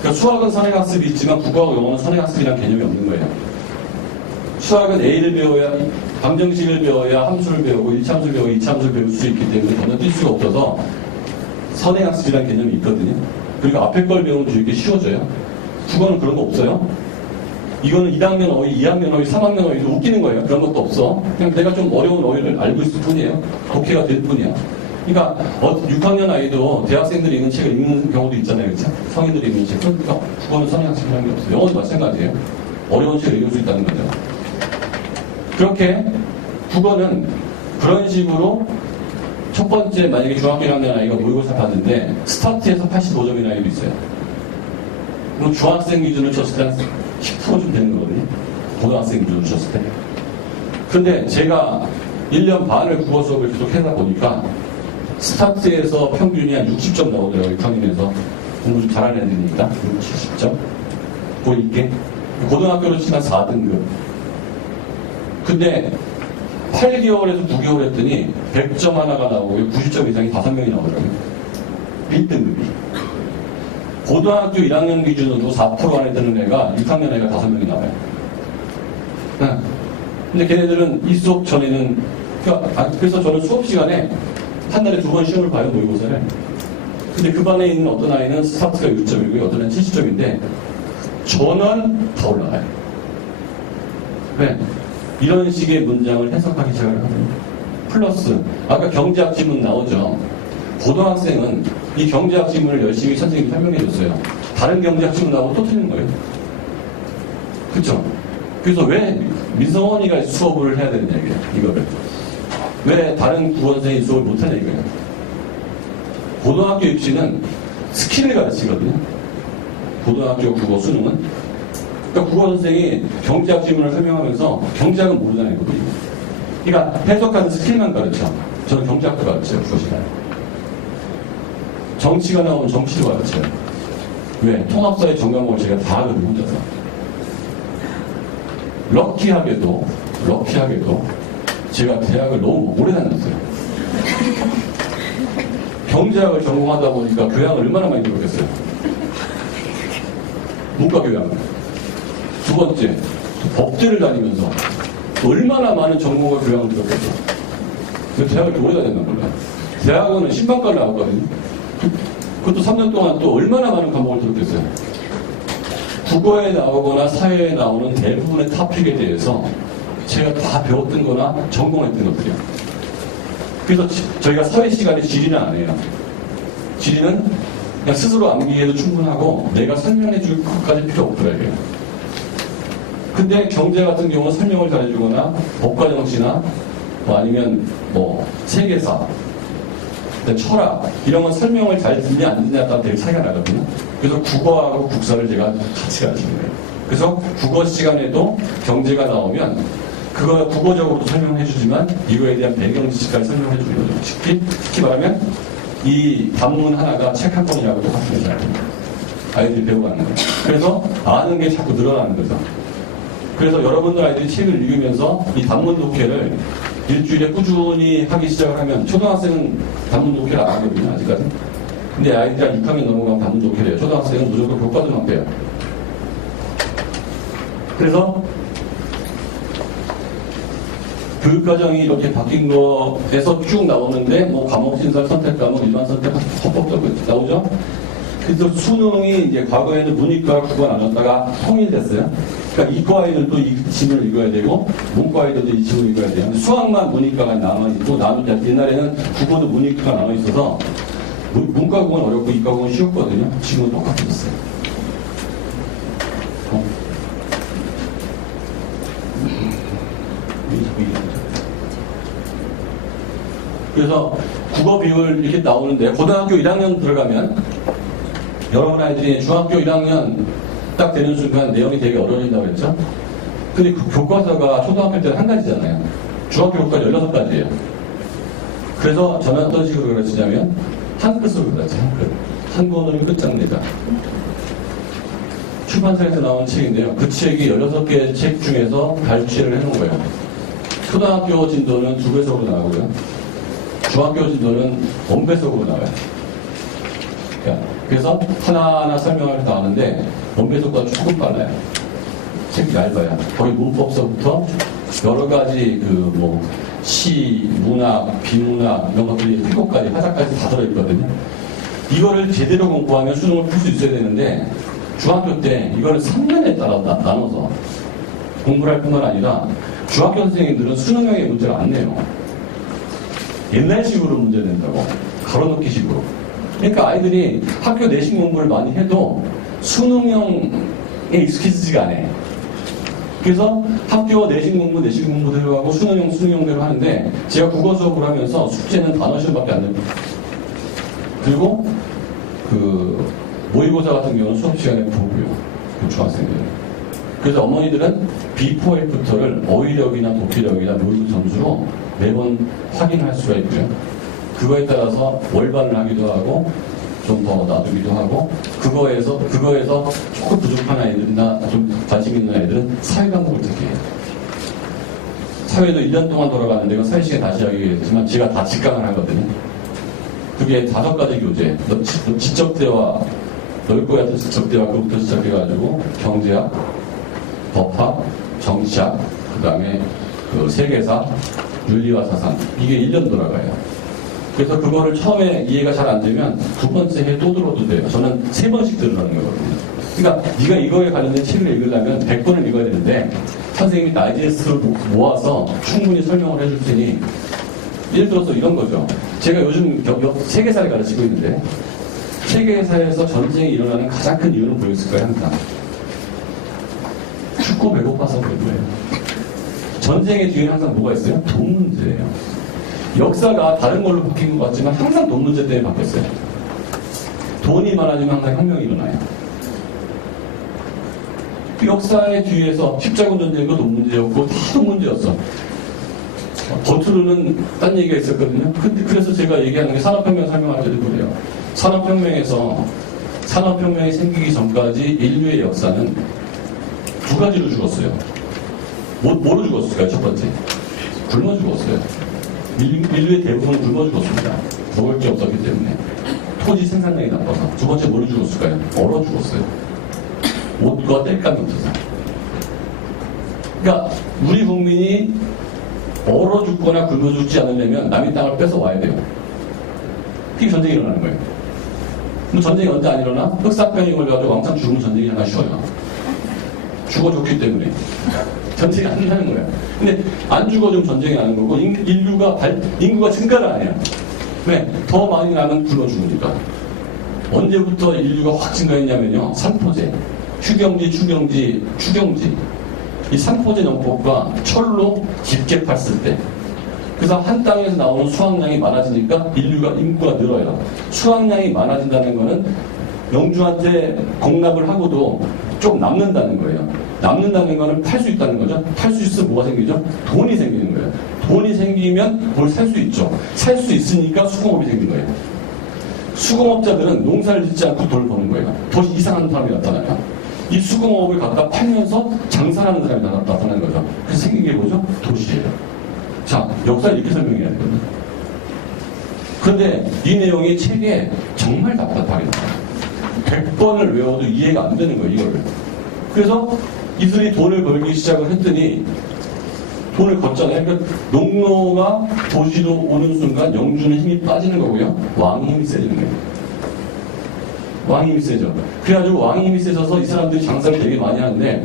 그러니까 수학은 선행학습이 있지만 국어하고 영어는 선행학습이라는 개념이 없는 거예요. 수학은 A를 배워야, 방정식을 배워야 함수를 배우고 1차함수를 배우고 2차함수를 배울 수 있기 때문에 건너뛸 수가 없어서 선행학습이라는 개념이 있거든요. 그리고 앞에 걸 배우면 되게 쉬워져요. 국어는 그런 거 없어요. 이거는 1학년 어휘, 2학년 어휘, 3학년 어휘도 웃기는 거예요. 그런 것도 없어. 그냥 내가 좀 어려운 어휘를 알고 있을 뿐이에요. 독해가 될 뿐이야. 그러니까 6학년 아이도 대학생들이 읽는 책을 읽는 경우도 있잖아요. 그렇죠? 성인들이 읽는 책. 그러니까 국어는 선행학습이라는 게 없어요. 영어도 마찬가지예요. 어려운 책을 읽을 수 있다는 거죠. 그렇게 국어는 그런 식으로 첫 번째 만약에 중학교 1학년 아이가 모의고사 봤는데 스타트에서 85점인 아이도 있어요. 그럼 중학생 기준으로 쳤을 때 한 10%좀 되는 거거든요. 고등학생 기준으로 쳤을 때. 그런데 제가 1년 반을 국어 수업을 계속 해다 보니까 스타트에서 평균이 한 60점 나오더라고요. 6학년에서 공부 좀 잘하는 애들이니까 70점 보이게. 고등학교로 치면 4등급. 근데 8개월에서 9개월 했더니 100점 하나가 나오고 90점 이상이 5명이 나오더라고요. 1등급이. 고등학교 1학년 기준으로 4% 안에 드는 애가 6학년 애가 5명이 나와요. 근데 걔네들은 이 수업 전에는, 그래서 저는 수업 시간에 한 달에 2번 시험을 봐요, 모의고사를. 근데 그 반에 있는 어떤 아이는 스타트가 6점이고요, 어떤 애는 70점인데, 전원 더 올라가요. 네. 이런 식의 문장을 해석하기 시작을 하거든요. 플러스 아까 경제학 지문 나오죠. 고등학생은 이 경제학 지문을 열심히 선생님이 설명해 줬어요. 다른 경제학 지문 나오고 또 틀리는 거예요. 그렇죠? 그래서 왜 민성원이가 수업을 해야 되느냐 이거를. 왜 다른 국어 선생님이 수업을 못하냐 이거예요. 고등학교 입시는 스킬을 가르치거든요. 고등학교 국어 수능은. 그러니까 국어 선생이 경제학 지문을 설명하면서 경제학은 모르잖아요. 그러니까 해석하는 스킬만 가르쳐. 저는 경제학도 가르쳐요. 국어 시간에. 정치가 나오면 정치도 가르쳐요. 왜? 통합사회 전과목을 제가 다 하거든요. 혼자서. 럭키하게도 제가 대학을 너무 오래 다녔어요. 경제학을 전공하다 보니까 교양을 얼마나 많이 들었겠어요. 문과 교양을. 두 번째, 법대를 다니면서 얼마나 많은 전공과 교양을 들었겠어. 대학을 이렇게 오래 다녔나 몰라요. 대학원은 신방과를 나왔거든요. 그것도 3년 동안 또 얼마나 많은 과목을 들었겠어요. 국어에 나오거나 사회에 나오는 대부분의 토픽에 대해서 제가 다 배웠던 거나 전공했던 것들이요. 그래서 저희가 사회 시간에 지리는 안 해요. 지리는 그냥 스스로 암기해도 충분하고 내가 설명해 줄 것까지 필요 없더라고요. 근데 경제 같은 경우는 설명을 잘해주거나 법과 정치나 뭐 아니면 뭐 세계사, 철학 이런 건 설명을 잘 듣냐 안 듣냐에 따라 되게 차이가 나거든요. 그래서 국어하고 국사를 제가 같이 가르치는 거예요. 그래서 국어 시간에도 경제가 나오면 그거 국어적으로도 설명해 주지만 이거에 대한 배경 지식까지 설명해 주는 거죠. 특히 말하면 이 단문 하나가 책 한 권이라고 똑같은 거잖아요. 아이들이 배워가는 거예요. 그래서 아는 게 자꾸 늘어나는 거죠. 그래서 여러분들 아이들이 책을 읽으면서 이 단문 독해를 일주일에 꾸준히 하기 시작을 하면 초등학생은 단문 독해를 안 하거든요. 아직까지. 근데 아이들이 한 6학년 넘어가면 단문 독해를 해요. 초등학생은 무조건 교과서만 빼요. 그래서 교육과정이 이렇게 바뀐 거에서 쭉 나오는데 뭐 과목 신설 선택 과목 일반 선택 헌법도 나오죠. 그래서 수능이 이제 과거에는 문이과 국어 나눴다가 통일됐어요. 그러니까 이과 아이들도 이 지문을 읽어야 되고 문과 아이들도 이 지문을 읽어야 돼요. 수학만 문이과가 남아있고 옛날에는 국어도 문이과가 남아있어서 문과 국어는 어렵고 이과 국어는 쉬웠거든요. 지금은 똑같아졌어요. 그래서 국어 비율 이렇게 나오는데 고등학교 1학년 들어가면 여러분 아이들이 중학교 1학년 딱 되는 순간 내용이 되게 어려워진다고 했죠. 근데 그 교과서가 초등학교 때는 한 가지잖아요. 중학교 교과가 16가지예요. 그래서 저는 어떤 식으로 가르치냐면 한 끝으로 가르쳐. 한 권으로 끝장내자. 출판사에서 나온 책인데요. 그 책이 16개 책 중에서 발췌를 해놓은 거예요. 초등학교 진도는 2배속으로 나오고요. 중학교 진도는 1배속으로 나와요. 그래서 하나하나 설명을 나왔는데 원배속보다 조금 빨라요. 책이 얇아요. 거의 문법서부터 여러 가지 그 뭐 시, 문학, 비문학 이런 것들이 회고까지 화자까지 다 들어있거든요. 이거를 제대로 공부하면 수능을 풀 수 있어야 되는데 중학교 때 이거를 3년에 따라 나눠서 공부를 할 뿐만 아니라 중학교 선생님들은 수능형의 문제를 안 내요. 옛날식으로 문제 낸다고. 가로놓기식으로. 그러니까 아이들이 학교 내신 공부를 많이 해도 수능형에 익숙해지지가 않아요. 그래서 학교 내신 공부대로 하고 수능형대로 하는데 제가 국어 수업을 하면서 숙제는 단어 시험밖에 안 됩니다. 그리고 그 모의고사 같은 경우는 수업 시간에 보고요. 그 중학생들은. 그래서 어머니들은 비포 애프터를 어휘력이나 독해력이나 모의고사 점수로 매번 확인할 수가 있고요. 그거에 따라서 월반을 하기도 하고 좀 더 놔두기도 하고 그거에서 조금 부족한 아이들이나 좀 관심 있는 아이들은 사회 과목을 듣게 해요. 사회도 1년 동안 돌아가는데 이건 사회 시간에 다시 하기겠지만 제가 다 직강을 하거든요. 그게 5가지 교재. 지적대화, 넓고 얕은 지적대화 그것부터 시작해가지고 경제학, 법학, 정치학, 그 다음에 그 세계사, 윤리와 사상 이게 1년 돌아가요. 그래서 그거를 처음에 이해가 잘 안 되면 두 번째 해 또 들어도 돼요. 저는 3번씩 들으라는 거거든요. 그러니까 네가 이거에 관련된 책을 읽으려면 100권을 읽어야 되는데 선생님이 다이제스트를 모아서 충분히 설명을 해줄 테니 예를 들어서 이런 거죠. 제가 요즘 세계사를 가르치고 있는데 세계사에서 전쟁이 일어나는 가장 큰 이유는 뭐였을까요? 항상 춥고 배고파서 그런 거예요. 전쟁의 뒤에는 항상 뭐가 있어요? 돈 문제예요. 역사가 다른 걸로 바뀐 것 같지만 항상 돈 문제 때문에 바뀌었어요. 돈이 많아지면 항상 혁명이 일어나요. 역사의 뒤에서 십자군 전쟁도 돈 문제였고 다 돈 문제였어. 겉으로는 딴 얘기가 있었거든요. 근데 그래서 제가 얘기하는 게 산업혁명 설명할 때도 그래요. 산업혁명이 생기기 전까지 인류의 역사는 두 가지로 죽었어요. 뭐로 죽었을까요? 첫 번째, 굶어 죽었어요. 인류의 대부분은 굶어 죽었습니다. 먹을 게 없었기 때문에. 토지 생산량이 나빠서. 두 번째, 뭐로 죽었을까요? 얼어 죽었어요. 옷과 땔감이 없어서. 그러니까 우리 국민이 얼어 죽거나 굶어 죽지 않으려면 남의 땅을 뺏어 와야 돼요. 그게 전쟁이 일어나는 거예요. 그럼 전쟁이 언제 안 일어나? 흑사병이 걸려가지고 왕창 죽으면 전쟁이 하나 쉬워요. 죽어 죽기 때문에. 전쟁이 안 나는 거예요. 근데 안 죽어주면 전쟁이 나는 거고, 인구가 증가를 안 해요. 왜? 더 많이 나면 굶어 죽으니까. 언제부터 인류가 확 증가했냐면요. 산포제, 추경지. 이 산포제 농법과 철로 깊게 팠을 때. 그래서 한 땅에서 나오는 수확량이 많아지니까 인구가 늘어요. 수확량이 많아진다는 거는 영주한테 공납을 하고도 좀 남는다는 거예요. 남는다는 거는 팔 수 있다는 거죠. 팔 수 있으면 뭐가 생기죠? 돈이 생기는 거예요. 돈이 생기면 뭘 살 수 있죠. 살 수 있으니까 수공업이 생긴 거예요. 수공업자들은 농사를 짓지 않고 돈을 버는 거예요. 더 이상한 사람이 나타나요. 이 수공업을 갖다 팔면서 장사하는 사람이 나타나는 거죠. 그래서 생긴 게 뭐죠? 도시예요. 자, 역사를 이렇게 설명해야 되거든요. 그런데 이 내용이 책에 정말 답답하게 나와요. 100번을 외워도 이해가 안 되는 거예요, 이거를. 그래서 이들이 돈을 벌기 시작을 했더니 돈을 걷잖아요. 그러니까 농노가 도시로 오는 순간 영주는 힘이 빠지는 거고요. 왕이 힘이 세지는 거예요. 왕이 힘이 세죠. 그래가지고 왕이 힘이 세져서 이 사람들이 장사를 되게 많이 하는데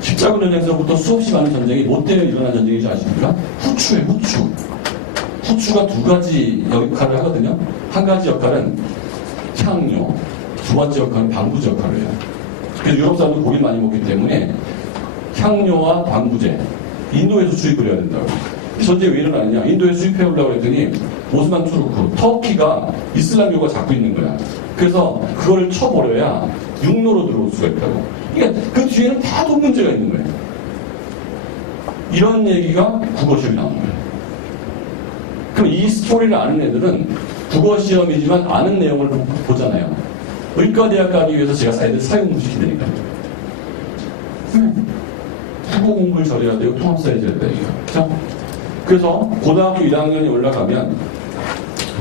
십자군 전쟁에서부터 수없이 많은 전쟁이 뭐 때문에 일어난 전쟁인지 아십니까? 후추예요, 후추. 후추가 두 가지 역할을 하거든요. 한 가지 역할은 향료, 두 번째 역할은 방부제 역할을 해요. 그래서 유럽 사람도 고기 많이 먹기 때문에 향료와 방부제, 인도에서 수입을 해야 된다고. 전쟁이 왜 일어나느냐? 인도에 수입해 오려고 했더니 오스만 투르크, 터키가 이슬람교가 잡고 있는 거야. 그래서 그걸 쳐버려야 육로로 들어올 수가 있다고. 그러니까 그 뒤에는 다 돈 문제가 있는 거예요. 이런 얘기가 국어시험에 나오는 거예요. 그럼 이 스토리를 아는 애들은 국어시험이지만 아는 내용을 보잖아요. 의과대학 가기 위해서 제가 애들 사용시키니까. 국어 공부를 잘해야 돼요. 통합사회 잘해야 돼요. 그렇죠? 그래서 고등학교 1학년이 올라가면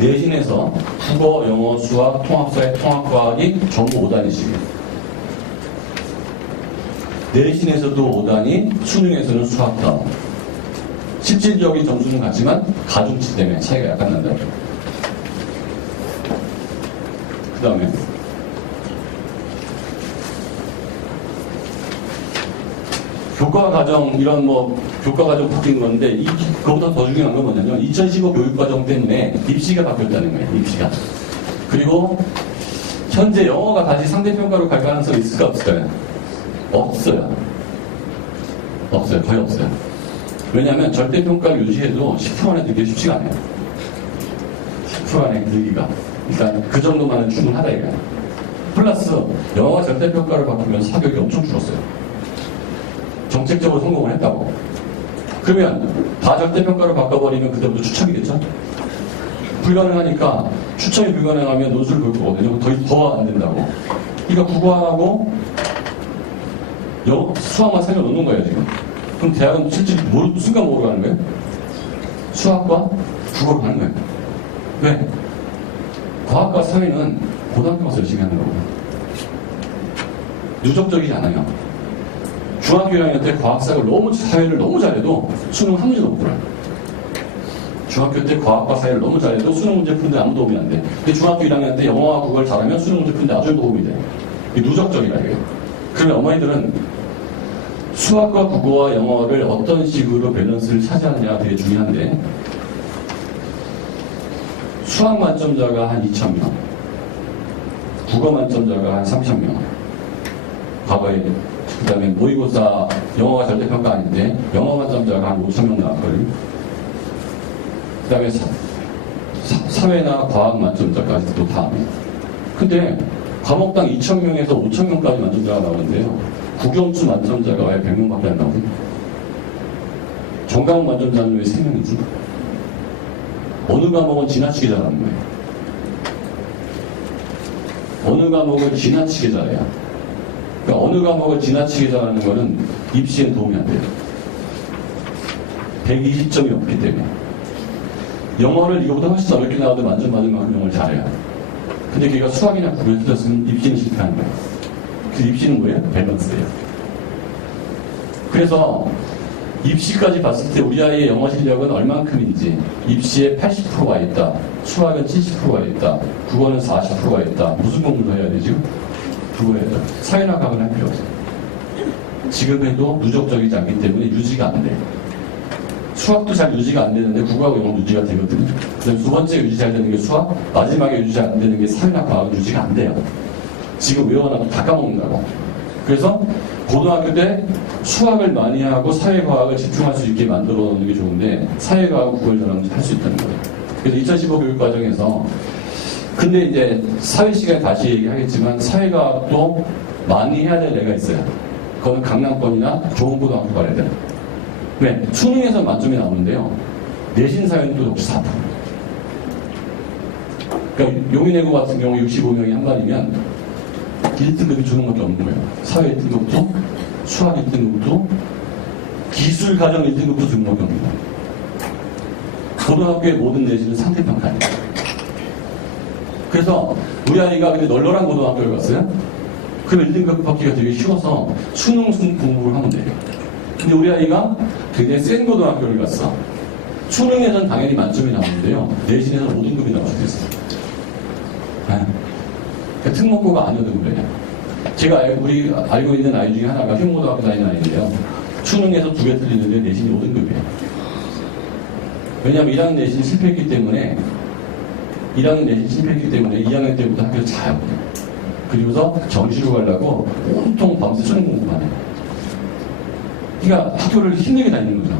내신에서 국어, 영어, 수학, 통합사회, 통합과학이 전부 5단위씩이에요. 내신에서도 5단위, 수능에서는 수학 다운. 실질적인 점수는 같지만 가중치 때문에 차이가 약간 난다. 그 다음에 교과과정, 이런 교과과정 바뀐 건데, 그거보다 더 중요한 건 뭐냐면, 2015 교육과정 때문에 입시가 바뀌었다는 거예요, 입시가. 그리고, 현재 영어가 다시 상대평가로 갈 가능성이 있을까, 없을까요? 없어요. 없어요. 거의 없어요. 왜냐하면 절대평가를 유지해도 10% 안에 들기 쉽지가 않아요. 10% 안에 들기가. 일단 그 정도만은 충분하다 이거예요. 플러스, 영어가 절대평가로 바꾸면서 사격이 엄청 줄었어요. 정책적으로 성공을 했다고. 그러면 다 절대평가로 바꿔버리면 그때부터 추첨이겠죠? 불가능하니까 추첨이 불가능하면 논술을 볼 거거든요. 더 안 된다고. 그러니까 국어하고 수학만 살려놓는 거예요, 지금. 그럼 대학은 실질이 순간 뭐로 가는 거예요? 수학과 국어로 가는 거예요. 왜? 과학과 사회는 고등학교 가서 열심히 하는 거고. 누적적이지 않아요. 중학교 1학년 때 사회를 너무 잘해도 수능 한 문제도 못 풀어요. 중학교 때 과학과 사회를 너무 잘해도 수능 문제 푸는데 아무 도움이 안 돼. 근데 중학교 1학년 때 영어와 국어를 잘하면 수능 문제 푸는데 아주 도움이 돼. 누적적이라 해요. 그러면 어머니들은 수학과 국어와 영어를 어떤 식으로 밸런스를 차지하느냐가 되게 중요한데, 수학 만점자가 한 2,000명, 국어 만점자가 한 3,000명, 과거에. 그 다음에 모의고사, 영어가 절대평가 아닌데 영어 만점자가 한 5,000명 나왔거든요. 그 다음에 사회나 과학 만점자까지 또 다 합니다. 근데 과목당 2,000명에서 5,000명까지 만점자가 나오는데요, 국영수 만점자가 왜 100명밖에 안 나오거든요. 전과목 만점자는 왜 3명이지? 어느 과목은 지나치게 잘하는 거예요. 어느 과목을 지나치게 잘해요. 그러니까 어느 과목을 지나치게 잘하는 거는 입시에 도움이 안 돼요. 120점이 없기 때문에. 영어를 이거보다 훨씬 어렵게 나와도 만점 받은 만큼 영어를 잘해요. 근데 걔가 수학이나 국어를 틀렸으면 입시는 실패하는 거예요. 그 입시는 뭐예요? 밸런스예요. 그래서 입시까지 봤을 때 우리 아이의 영어 실력은 얼만큼인지, 입시에 80%가 있다, 수학은 70%가 있다, 국어는 40%가 있다. 무슨 공부를 해야 되죠? 그거예요. 사회나 과학을 할 필요 없어요. 지금 해도 누적적이지 않기 때문에 유지가 안 돼요. 수학도 잘 유지가 안 되는데 국어하고 영어 유지가 되거든요. 그다음 두 번째 유지 잘 되는 게 수학, 마지막에 유지 안 되는 게 사회나 과학은 유지가 안 돼요. 지금 외워놔도 다 까먹는다고. 그래서 고등학교 때 수학을 많이 하고 사회과학을 집중할 수 있게 만들어 놓는 게 좋은데, 사회과학 국어를 잘하면 할 수 있다는 거예요. 그래서 2015 교육과정에서, 근데 이제 사회 시간에 다시 얘기하겠지만 사회과학도 많이 해야 될 애가 있어요. 그건 강남권이나 좋은 고등학교 가야 돼요. 왜? 수능에서 만점이 나오는데요, 내신 사회는 또 역시 4%. 그러니까 용인외고 같은 경우 65명이 한 반이면 1등급이 주는 것도 없는 거예요. 사회 1등급도, 수학 1등급도, 기술 과정 1등급도 주는 것도 없는 거예요. 고등학교의 모든 내신은 상대평가예요. 그래서 우리 아이가 근데 널널한 고등학교를 갔어요. 그럼 1등급 받기가 되게 쉬워서 수능 공부를 하면 돼요. 근데 우리 아이가 굉장히 센 고등학교를 갔어. 수능에서는 당연히 만점이 나오는데요, 내신에서는 5등급이 나올 수도 있어요. 네. 그러니까 특목고가 아니어도 그래요. 제가 우리 알고 있는 아이 중에 하나가 흉고등학교 다니는 아이인데요, 수능에서 2개 틀리는데 내신이 5등급이에요. 왜냐하면 1학년 내신 실패했기 때문에 2학년 때부터 학교를 자요. 그리고서 정시로 가려고 온통 밤새 수능 공부만 해요. 그러니까 학교를 힘들게 다니는 거죠.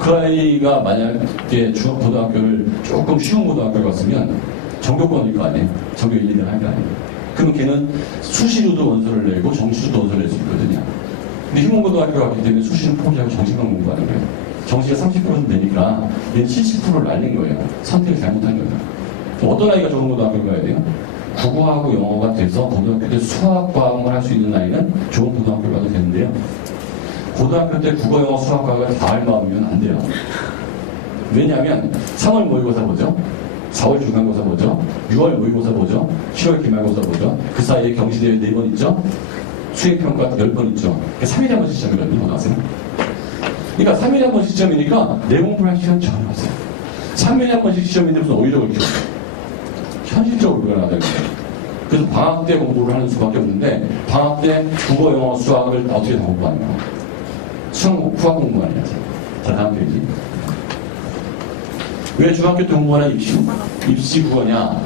그 아이가 만약에 고등학교를 조금 쉬운 고등학교를 갔으면 전교권일 거 아니에요. 전교 1, 2등 할 거 아니에요. 그럼 걔는 수시로도 원서를 내고 정시로도 원서를 낼 수 있거든요. 근데 희문고등학교 갔기 때문에 수시는 포기하고 정시만 공부하는 거예요. 정시가 30%는 되니까 얘는 70%를 날린 거예요. 선택을 잘못한 거예요. 어떤 아이가 좋은 고등학교 가야 돼요? 국어하고 영어가 돼서 고등학교 때 수학, 과학을 할 수 있는 아이는 좋은 고등학교 가도 되는데요, 고등학교 때 국어, 영어, 수학, 과학을 다 할 마음이면 안 돼요. 왜냐하면 3월 모의고사 보죠, 4월 중간고사 보죠, 6월 모의고사 보죠, 7월 기말고사 보죠, 그 사이에 경시대회 4번 있죠, 수행평가 10번 있죠. 3일에 한 번씩 시험이거든요, 고등학생. 그러니까 3일에 한 번씩 시험이니까 내 공부를 할 시간 전혀 없어요. 3일에 한 번씩 시험인데 무슨 오히려 그렇게 현실적으로 불가능하다는 거예요. 그래서 방학 때 공부를 하는 수밖에 없는데, 방학 때 국어, 영어, 수학을 어떻게 다 공부하냐. 수학 공부하냐. 자, 다음 페이지. 왜 중학교 때 공부하는 입시 국어냐.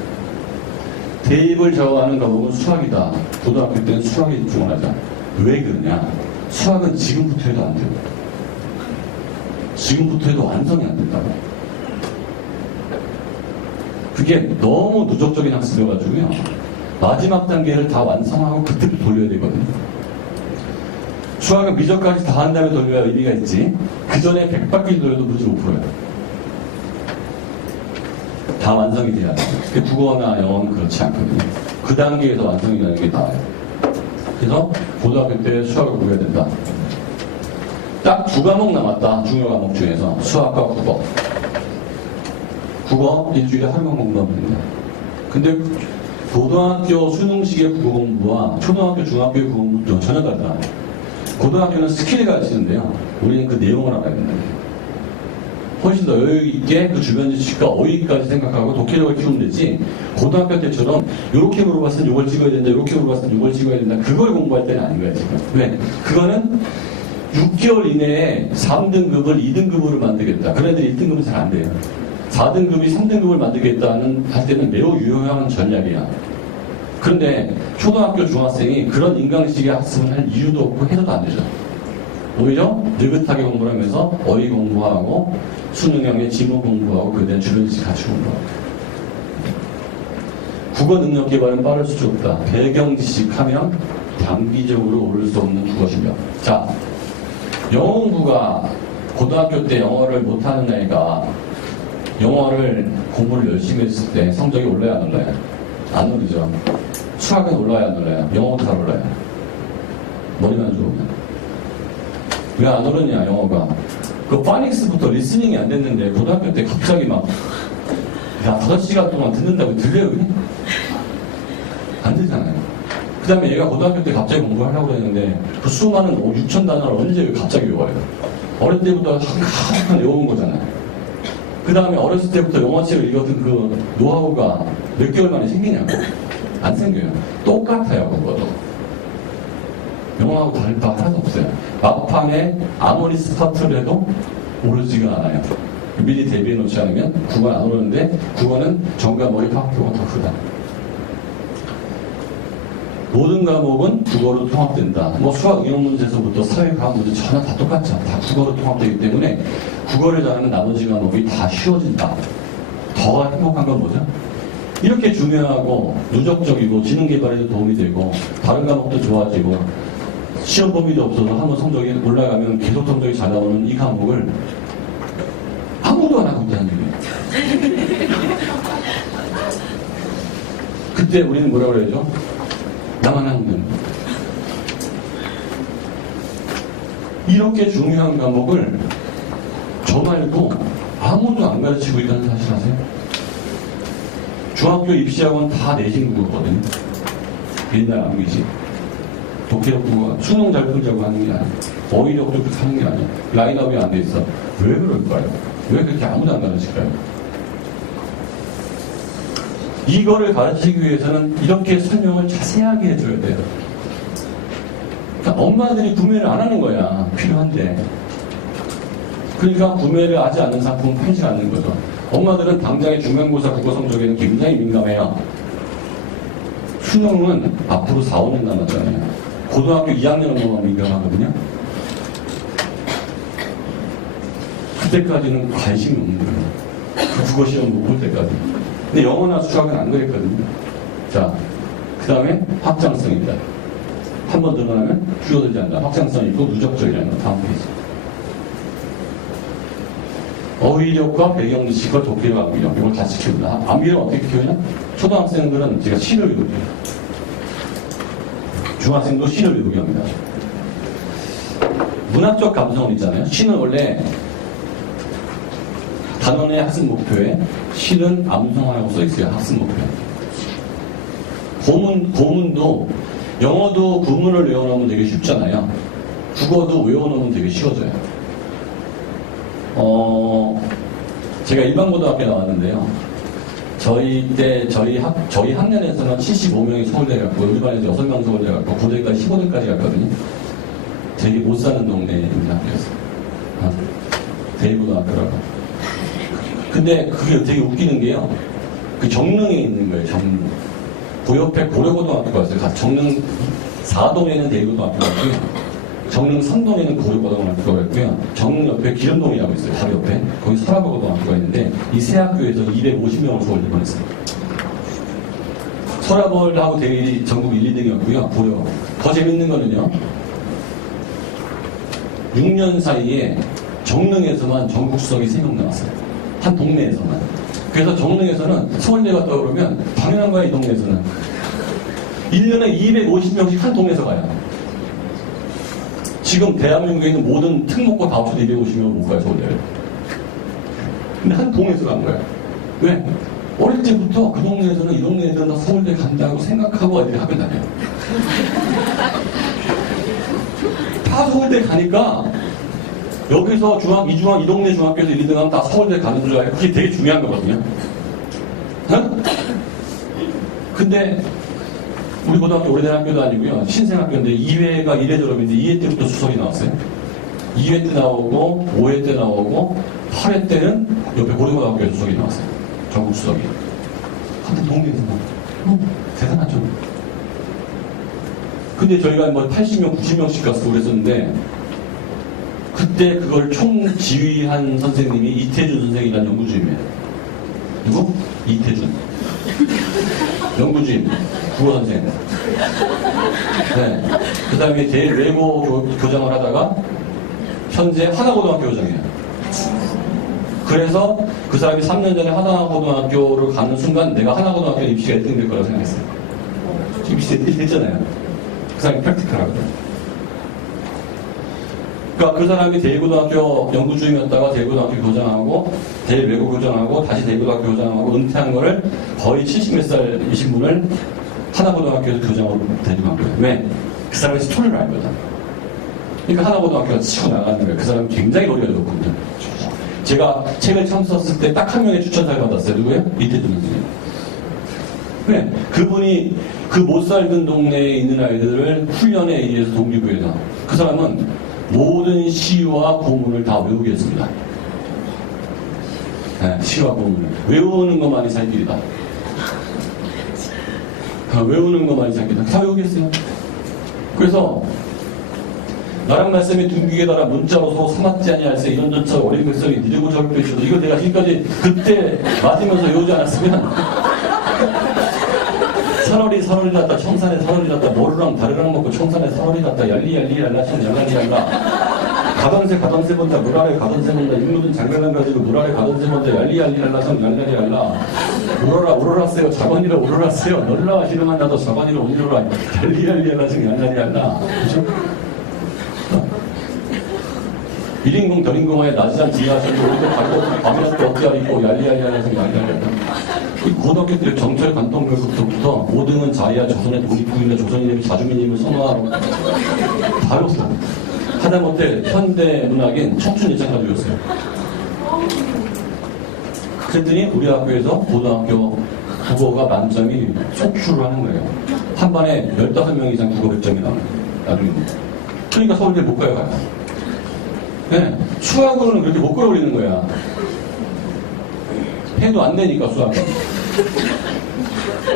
대입을 저하는 과목은 수학이다. 고등학교 때는 수학에 집중을 하자. 왜 그러냐. 수학은 지금부터 해도 안 돼요. 지금부터 해도 완성이 안 된다고. 그게 너무 누적적인 학습이어가지고요, 마지막 단계를 다 완성하고 그때부터 돌려야 되거든요. 수학은 미적까지 다 한 다음에 돌려야 의미가 있지, 그 전에 100바퀴 돌려도 무지 못 풀어요. 다 완성이 돼야 돼요. 국어나 영어는 그렇지 않거든요. 그 단계에서 완성이 되는 게 나아요. 그래서 고등학교 때 수학을 공부해야 된다. 딱 2과목 남았다. 중요 과목 중에서 수학과 국어. 국어 일주일에 하루만 공부하면 됩니다. 근데 고등학교 수능식의 국어 공부와 초등학교, 중학교의 국어 공부도 전혀 다르다. 고등학교는 스킬을 가르치는데요, 우리는 그 내용을 알아야 된다. 훨씬 더 여유 있게 그 주변 지식과 어휘까지 생각하고 독해력을 키우면 되지, 고등학교 때처럼 요렇게 물어봤으면 요걸 찍어야 된다, 요렇게 물어봤으면 요걸 찍어야 된다, 그걸 공부할 때는 아닌 거야 지금. 왜? 그거는 6개월 이내에 3등급을 2등급으로 만들겠다. 그런 애들이 1등급은 잘 안 돼요. 4등급이 3등급을 만들겠다는 할 때는 매우 유효한 전략이야. 그런데 초등학교 중학생이 그런 인강식의 학습을 할 이유도 없고 해서도 안 되죠. 오히려 느긋하게 공부를 하면서 어휘 공부하고 수능형의 지문 공부하고 그에 대한 주변 지식 같이 공부하고. 국어 능력 개발은 빠를 수 없다. 배경 지식하면 단기적으로 오를 수 없는 국어 실력. 자, 영어 공부가 고등학교 때 영어를 못하는 애가 영어를 공부를 열심히 했을 때 성적이 올라야 안 올라요? 안 오르죠. 수학은 올라야 안 올라요? 영어도 잘 올라요. 머리만 좋으면. 왜 안 오르냐, 영어가. 그 파닉스부터 리스닝이 안 됐는데 고등학교 때 갑자기 막 야, 5시간 동안 듣는다고 들려요? 그냥? 안 되잖아요. 그 다음에 얘가 고등학교 때 갑자기 공부를 하려고 했는데 그 수많은 6천 단어를 언제 갑자기 외워요? 어릴 때부터 한칸 외워온 거잖아요. 그 다음에 어렸을 때부터 영어책을 읽었던 그 노하우가 몇 개월 만에 생기냐고. 안 생겨요. 똑같아요, 그거도. 영어하고 다를 바 하나도 없어요. 막판에 아무리 스타트를 해도 오르지가 않아요. 미리 대비해 놓지 않으면 국어는 안 오르는데 국어는 정과 머리 파급효과가 더 크다. 모든 과목은 국어로 통합된다. 뭐 수학 응용 문제에서부터 사회 과학 문제 전혀 다 똑같죠. 다 국어로 통합되기 때문에 국어를 잘하는 나머지 과목이 다 쉬워진다. 더 행복한 건 뭐죠? 이렇게 중요하고 누적적이고 지능 개발에도 도움이 되고 다른 과목도 좋아지고 시험 범위도 없어서 한번 성적이 올라가면 계속 성적이 잘 나오는 이 과목을 아무도 안 하고 있다는 얘기예요. 그때 우리는 뭐라고 그래야죠? 나만 하는 거예요. 이렇게 중요한 과목을 저 말고 아무도 안 가르치고 있다는 사실 아세요? 중학교 입시학원 다 내신 국어거든요. 옛날 암기지. 독해력 국어가 수능 잘 풀자고 하는 게 아니에요. 어휘력 그렇게 하는 게 아니에요. 라인업이 안 돼 있어. 왜 그럴까요? 왜 그렇게 아무도 안 가르칠까요? 이거를 가르치기 위해서는 이렇게 설명을 자세하게 해줘야 돼요. 그러니까 엄마들이 구매를 안 하는 거야. 필요한데. 그러니까 구매를 하지 않는 상품은 팔지 않는 거죠. 엄마들은 당장의 중간고사 국어 성적에는 굉장히 민감해요. 수능은 앞으로 4, 5년 남았잖아요. 고등학교 2학년 넘어가면 민감하거든요. 그때까지는 관심이 없는 거예요. 그 국어 시험 못 볼 때까지. 근데 영어나 수학은 안 그랬거든요. 자, 그 다음에 확장성입니다. 한 번 들어가면 줄어들지 않는다. 확장성 있고 누적적이라는 거. 다음 페이지. 어휘력과 배경지식과 독해력, 암기력. 이걸 같이 키운다. 암기력 어떻게 키우냐? 초등학생들은 제가 시를 외우게요. 중학생도 시를 외우게 합니다. 문학적 감성은 있잖아요. 시는 원래 단원의 학습 목표에 시는 암송하라고 써 있어요. 학습 목표에. 고문도 영어도 구문을 외워놓으면 되게 쉽잖아요. 국어도 외워놓으면 되게 쉬워져요. 제가 일반고등학교에 나왔는데요. 저희 학년에서는 75명이 서울대 갔고, 일반에서 6명 서울대 갔고, 고대까지 15등까지 갔거든요. 되게 못 사는 동네에 있는 학교였어요. 대일고등학교라고. 근데 그게 되게 웃기는 게요. 그 정릉에 있는 거예요, 정릉. 그 옆에 고려고등학교가 있어요. 정릉 4동에 있는 대일고등학교가 있고요. 정릉 3동에 있는 고려고등학교가 있고요. 정릉 옆에 기름동이라고 있어요. 바로 옆에. 거기 서라고등학교가 있는데 이 세 학교에서 250명을 서울대 보냈어요. 서라벌하고 대일이 전국 1, 2등이었고요. 고려. 더 재밌는 거는요. 6년 사이에 정릉에서만 전국 수석이 3명 나왔어요. 한 동네에서만. 그래서 정릉에서는 서울대가 떠오르면 당연한 거야, 이 동네에서는. 1년에 250명씩 한 동네에서 가요. 지금 대한민국에 있는 모든 특목고 다 합쳐도 250명 못 가요, 서울대를. 근데 한 동네에서 간 거야. 왜? 어릴 때부터 그 동네에서는 이 동네 애들은 다 서울대 간다고 생각하고 애들이 학교 다녀요. 다 서울대 가니까 여기서 이 동네 중학교에서 1, 2등하면 다 서울대 가는 줄 알아요. 그게 되게 중요한 거거든요. 어? 근데 우리 고등학교 오래된 학교도 아니고요. 신생학교인데 2회가 1회 졸업인데 2회 때부터 수석이 나왔어요. 2회 때 나오고 5회 때 나오고 8회 때는 옆에 고등고등학교에 수석이 나왔어요. 전국 수석이. 같은 동네에서 대단하죠. 근데 저희가 뭐 80명, 90명씩 가서 그랬었는데 그때 그걸 총지휘한 선생님이 이태준 선생이라는 연구주임이에요. 누구? 이태준. 연구주임, 국어 선생. 네. 그 다음에 대외고 교장을 하다가 현재 하나고등학교 교장이에요. 그래서 그 사람이 3년 전에 하나고등학교를 가는 순간 내가 하나고등학교 입시가 1등 될 거라고 생각했어요. 입시 됐잖아요. 그 사람이 프랙티컬하거든요. 그러니까 그 사람이 대고등학교 연구주임이었다가 대고등학교 교장하고 대외고 교장하고 다시 대고등학교 교장하고 은퇴한 거를 거의 70몇 살이신 분을 하나고등학교에서 교장으로 데리고 간 거예요. 왜? 그 사람이 스토리를 알거든. 그러니까 하나고등학교가 치고 나가는 거예요. 그 사람이 굉장히 머리가 좋거든요. 제가 책을 처음 썼을 때 딱 한 명의 추천사를 받았어요. 누구예요? 이태준 선생님. 왜? 그분이 그 못 살던 동네에 있는 아이들을 훈련에 의해서 동기부여해서 그 사람은 모든 시와 고문을 다 외우게 했습니다. 네, 시와 고문을. 외우는 것만이 살 길이다. 외우는 것만이 살 길이다. 다 외우겠어요. 그래서 나랑 말씀이 둥기게 달아 문자로서 사맞지 아니할세 이런 전차 어린 백성이 니르고 저를 빼시도 이거 내가 지금까지 그때 맞으면서 외우지 않았으면 살얼이 났다 청산에 살얼이 났다 모르랑 다르랑 먹고 청산에 살얼이 났다 얄리 얄라 청 얄라리 얄라 가던세 본다 물 아래 가던세 본다 인물은 장난감 가지고 물 아래 가던세 본다 얄리 얄라 청 얄라리 얄라 오로라세요 자건이라 오로라세요 널라와 시름만 나도 자건이라 오니로라 얄리 얄라 청 얄라리 얄라 그죠? 1인공 결인공화에 낮이란 지하철도 우리도 가고 밤이라도 어찌 있고 얄리얄리하면서 얄리얄리하다. 고등학교 때 정철 관통교육부터 5등은 자야 조선의 독립국인과 조선인의 자주민임을 선언하라고 바로 하다못해 현대 문학인 청춘 예찬가족이었어요. 그랬더니 우리 학교에서 고등학교 국어가 만점이 속출을 하는 거예요. 한 반에 15명 이상 국어 100점이 나와요. 나중에. 그러니까 서울대 못 가요. 네, 수학으로는 그렇게 못 끌어올리는 거야. 해도 안 되니까 수학은.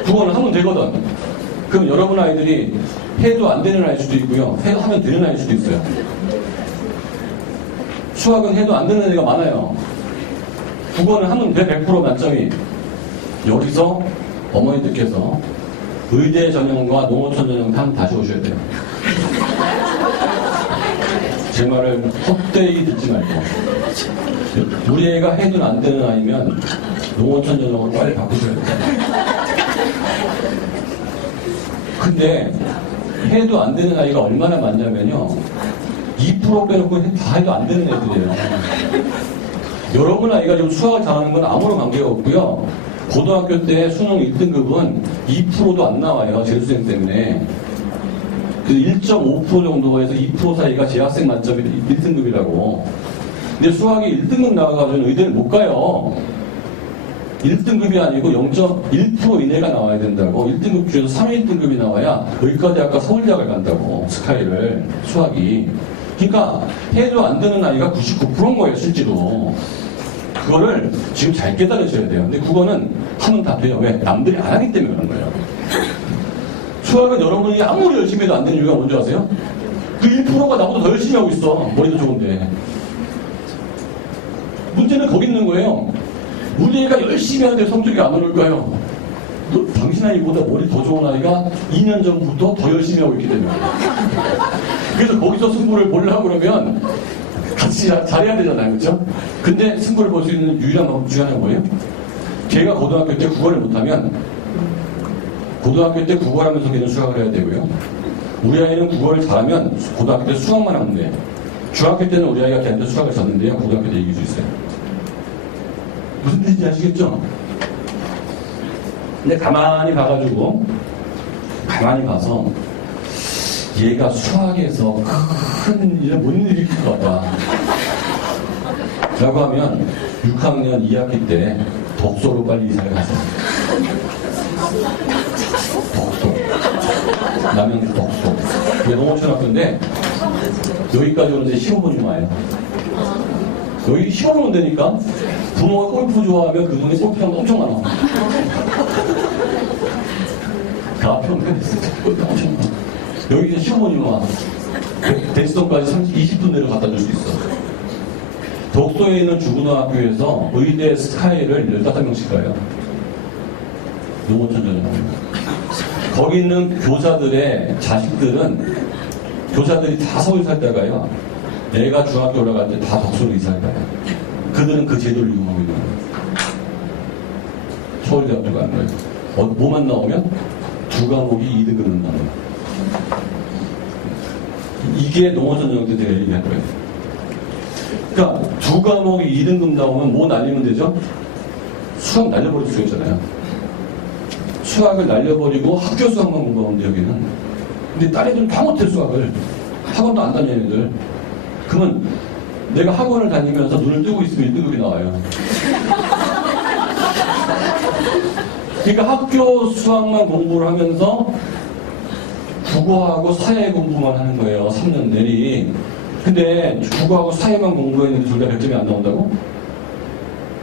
국어는 하면 되거든. 그럼 여러분 아이들이 해도 안 되는 아이일 수도 있고요. 해도 하면 되는 아이일 수도 있어요. 수학은 해도 안 되는 애가 많아요. 국어는 하면 돼 100% 만점이. 여기서 어머니들께서 의대 전형과 농어촌 전형 한번 다시 오셔야 돼요. 제 말을 헛되이 듣지 말고 우리 애가 해도 안 되는 아이면 농어촌 전형으로 빨리 바꾸셔야 돼요. 근데 해도 안 되는 아이가 얼마나 많냐면요 2% 빼놓고 다 해도 안 되는 애들이에요. 여러분 아이가 지금 수학을 잘하는 건 아무런 관계가 없고요 고등학교 때 수능 1등급은 2%도 안 나와요 재수생 때문에. 그 1.5% 정도에서 2% 사이가 재학생 만점이 1등급이라고. 근데 수학이 1등급 나와가지고 의대를 못 가요. 1등급이 아니고 0.1% 이내가 나와야 된다고. 1등급 중에서 3위 1등급이 나와야 의과대학과 서울대학을 간다고. 스카이를. 수학이. 그러니까 해도 안 되는 아이가 99%인 거예요 실제로. 그거를 지금 잘 깨달으셔야 돼요. 근데 그거는 하면 다 돼요. 왜? 남들이 안 하기 때문에 그런 거예요. 수학은 여러분이 아무리 열심히 해도 안 되는 이유가 뭔지 아세요? 그 1%가 나보다 더 열심히 하고 있어. 머리도 좋은데. 문제는 거기 있는 거예요. 우리 애가 열심히 하는데 성적이 안 오를까요? 당신 아이보다 머리 더 좋은 아이가 2년 전부터 더 열심히 하고 있기 때문에. 그래서 거기서 승부를 보려고 그러면 같이 잘해야 되잖아요. 그렇죠? 근데 승부를 볼 수 있는 유일한 방법 중에 하나가 뭐예요? 걔가 고등학교 때 국어를 못하면 고등학교 때 국어를 하면서 걔는 수학을 해야 되고요. 우리 아이는 국어를 잘하면 고등학교 때 수학만 하면 돼요. 중학교 때는 우리 아이가 걔한테 수학을 졌는데요. 고등학교 때 이길 수 있어요. 무슨 뜻인지 아시겠죠? 근데 가만히 봐가지고 가만히 봐서 얘가 수학에서 큰 일을 못 일으킬 것 같다. 라고 하면 6학년 2학기 때 독서로 빨리 이사를 갔어요. 독서. 남양주 독서. 이게 농어초등학교인데 여기까지 오는데 15분이면 와요. 여기 15분 온다니까 부모가 골프 좋아하면 그 동네 골프장도 엄청 많아. 다 평가가 됐어요. 엄청 많아. 여기 15분이면 와. 대치동까지 20분 내로 갖다 줄 수 있어. 독도에 있는 주고등학교에서 의대 스카이를 15명씩 가요. 농어촌 전형. 거기 있는 교사들의 자식들은 교사들이 다 서울 살다가요. 애가 중학교 올라갈 때 다 독서로 이사를 가요. 그들은 그 제도를 이용하고 있는 거예요. 서울대학교 가는 거예요. 뭐만 나오면 두 과목이 2등급으로 나와요. 이게 농어촌 전형 때 제가 얘기할 거예요. 그러니까 두 과목이 2등급 나오면 뭐 날리면 되죠? 수학 날려버릴 수가 있잖아요. 수학을 날려버리고 학교 수학만 공부하면 돼, 여기는. 근데 딸 애들은 다 못해, 수학을. 학원도 안 다니는 애들. 그러면 내가 학원을 다니면서 눈을 뜨고 있으면 1등급이 나와요. 그러니까 학교 수학만 공부를 하면서 국어하고 사회 공부만 하는 거예요. 3년 내리. 근데 국어하고 사회만 공부했는데 둘 다 100점이 안 나온다고?